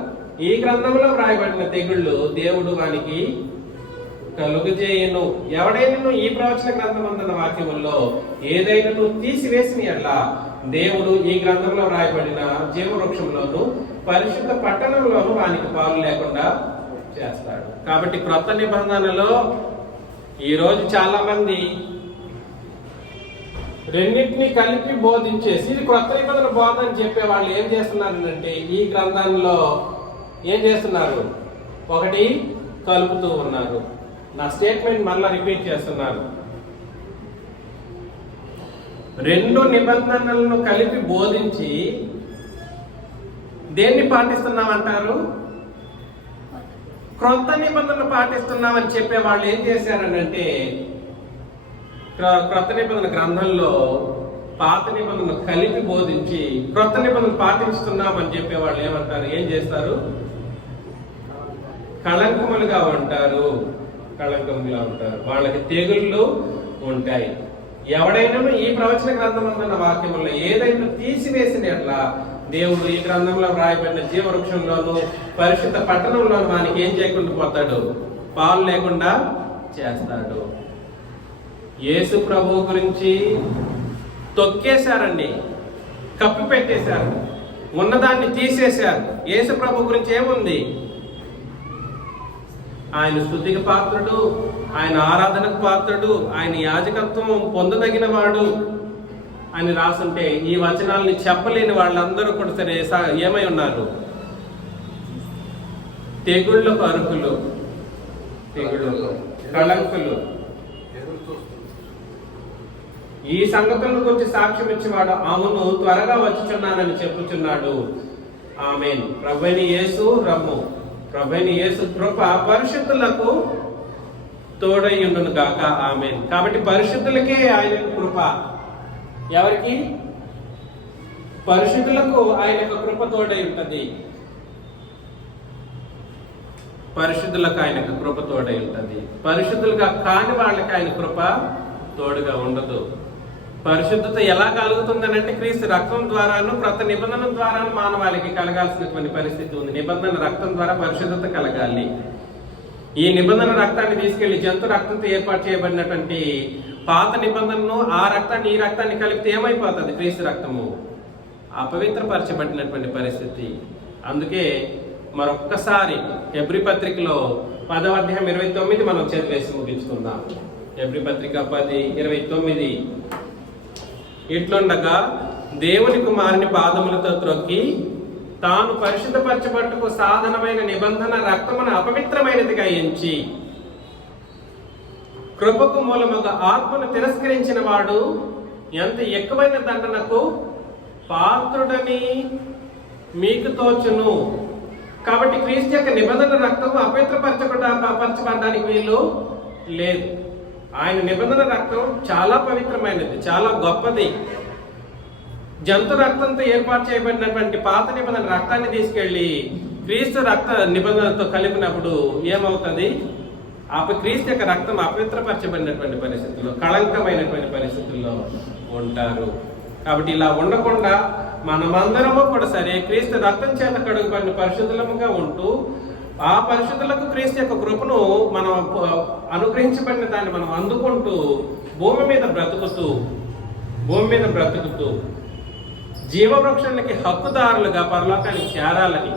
ఈ గ్రంథంలో వ్రాయబడిన తెగుళ్ళు దేవుడు వానికి కలుగజేయను. ఎవడైనాను ఈ ప్రవచన గ్రంథం అందున్న వాక్యముల్లో ఏదైనాను తీసివేసిన ఎడల దేవుడు ఈ గ్రంథంలో వ్రాయబడిన జీవవృక్షంలోను పరిశుద్ధ పట్టణంలోను వానికి పాలు లేకుండా చేస్తాడు. కాబట్టి క్రొత్త నిబంధనలో ఈ రోజు చాలా మంది రెండింటిని కలిపి బోధించేసి ఇది క్రొత్త నిబంధన బోధ అని చెప్పే వాళ్ళు ఏం చేస్తున్నారంటే ఈ గ్రంథంలో ఏం చేస్తున్నారు? ఒకటి కలుపుతూ ఉన్నారు. నా స్టేట్మెంట్ మళ్ళా రిపీట్ చేస్తున్నారు. 2 నిబంధనలను కలిపి బోధించి దేన్ని పాటిస్తున్నామంటారు? క్రొత్త నిబంధనలు పాటిస్తున్నామని చెప్పే వాళ్ళు ఏం చేశారనంటే క్రొత్త నిబంధన గ్రంథంలో పాత నిబంధనలు కలిపి బోధించి క్రొత్త నిబంధనలు పాటిస్తున్నామని చెప్పే వాళ్ళు ఏమంటారు? ఏం చేస్తారు? కళంకములుగా ఉంటారు. కళంకములుగా ఉంటారు. వాళ్ళకి తెగుళ్ళు ఉంటాయి. ఎవడైనా ఈ ప్రవచన గ్రంథం అందున్న వాక్యముల్లో ఏదైనా తీసివేసిన ఎట్లా దేవుడు ఈ గ్రంథంలో వ్రాయబడిన జీవవృక్షంలోను పరిశుద్ధ పట్టణంలోను వానికి ఏం చేయకుండా పోతాడు? పాలు లేకుండా చేస్తాడు. యేసు ప్రభు గురించి తొక్కేశారండి, కప్పి పెట్టేశారు, ఉన్నదాన్ని తీసేశారు. యేసు ప్రభు గురించి ఏముంది? ఆయన స్తుతికి పాత్రుడు, ఆయన ఆరాధనకు పాత్రుడు, ఆయన యాజకత్వం పొందదగిన వాడు అని రాసుంటే ఈ వచనాలని చెప్పలేని వాళ్ళందరూ కూడా సరే ఏమై ఉన్నారు? తెగుళ్ళకు అర్హులు, తెగుళ్ళు, కళంకులు. ఈ సంగతుల గురించి సాక్ష్యం ఇచ్చేవాడు అవును త్వరగా వచ్చుచున్నానని చెప్పుచున్నాడు. ఆమేన్. ప్రభువైన యేసు రమ్ము. ప్రభువైన యేసు కృప పరిశుద్ధులకు తోడయ్యుండును గాక. ఆమేన్. కాబట్టి పరిశుద్ధులకే ఆయన కృప. ఎవరికి? పరిశుద్ధులకు ఆయన యొక్క కృప తోడై ఉంటది. పరిశుద్ధులకు ఆయన యొక్క కృప తోడై ఉంటది. పరిశుద్ధులుగా కాని వాళ్ళకి ఆయన కృప తోడుగా ఉండదు. పరిశుద్ధత ఎలా కలుగుతుందనంటే క్రీస్తు రక్తం ద్వారాను క్రొత్త నిబంధన ద్వారాను మానవాళికి కలగాల్సినటువంటి పరిస్థితి ఉంది. నిబంధన రక్తం ద్వారా పరిశుద్ధత కలగాలి. ఈ నిబంధన రక్తాన్ని తీసుకెళ్లి జంతు రక్తంతో ఏర్పాటు చేయబడినటువంటి పాత నిబంధనను ఆ రక్తాన్ని ఈ రక్తాన్ని కలిపితే ఏమైపోతుంది? క్రీస్తు రక్తము అపవిత్రపరచబడినటువంటి పరిస్థితి. అందుకే మరొక్కసారి హెబ్రీ పత్రికలో 10వ అధ్యాయం 29 మనం చదివేసి ముగించుకుందాం. హెబ్రీ పత్రిక 10:29 ఇట్లుండగా దేవుని కుమారుని పాదములతో త్రొక్కి తాను పరిశుద్ధపరచబట్టుకు సాధనమైన నిబంధన రక్తమును అపవిత్రమైనదిగా ఎంచి కృపకు మూలముగా ఆత్మను తిరస్కరించిన వాడు ఎంత ఎక్కువైన దండనకు పాత్రుడని మీకు తోచును. కాబట్టి క్రీస్తు యొక్క నిబంధన రక్తము అపవిత్రపరచబడడానికి వీలు లేదు. ఆయన నిబంధన రక్తం చాలా పవిత్రమైనది, చాలా గొప్పది. జంతు రక్తంతో ఏర్పాటు చేయబడినటువంటి పాత నిబంధన రక్తాన్ని తీసుకెళ్లి క్రీస్తు రక్త నిబంధనతో కలిపినప్పుడు ఏమవుతుంది? క్రీస్తు యొక్క రక్తం అపవిత్రపరచబడినటువంటి పరిస్థితుల్లో, కళంకమైనటువంటి పరిస్థితుల్లో ఉంటారు. కాబట్టి ఇలా ఉండకుండా మనమందరము కూడా సరే క్రీస్తు రక్తం చేత కడుగుబడిన పరిశుద్ధులముగా ఉంటూ ఆ పరిశుద్ధులకు క్రీస్తు యొక్క కృపను మనం అనుగ్రహించబడిన దాన్ని మనం అందుకుంటూ భూమి మీద బ్రతుకుతూ జీవవృక్షానికి హక్కుదారులుగా పరలోకానికి చేరాలని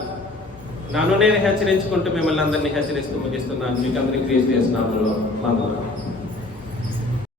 నన్ను నేను హెచ్చరించుకుంటూ మిమ్మల్ని అందరినీ హెచ్చరిస్తూ ముగిస్తున్నాను. మీకు అందరికీ క్రీస్తు యేసు నామములో వందనాలు.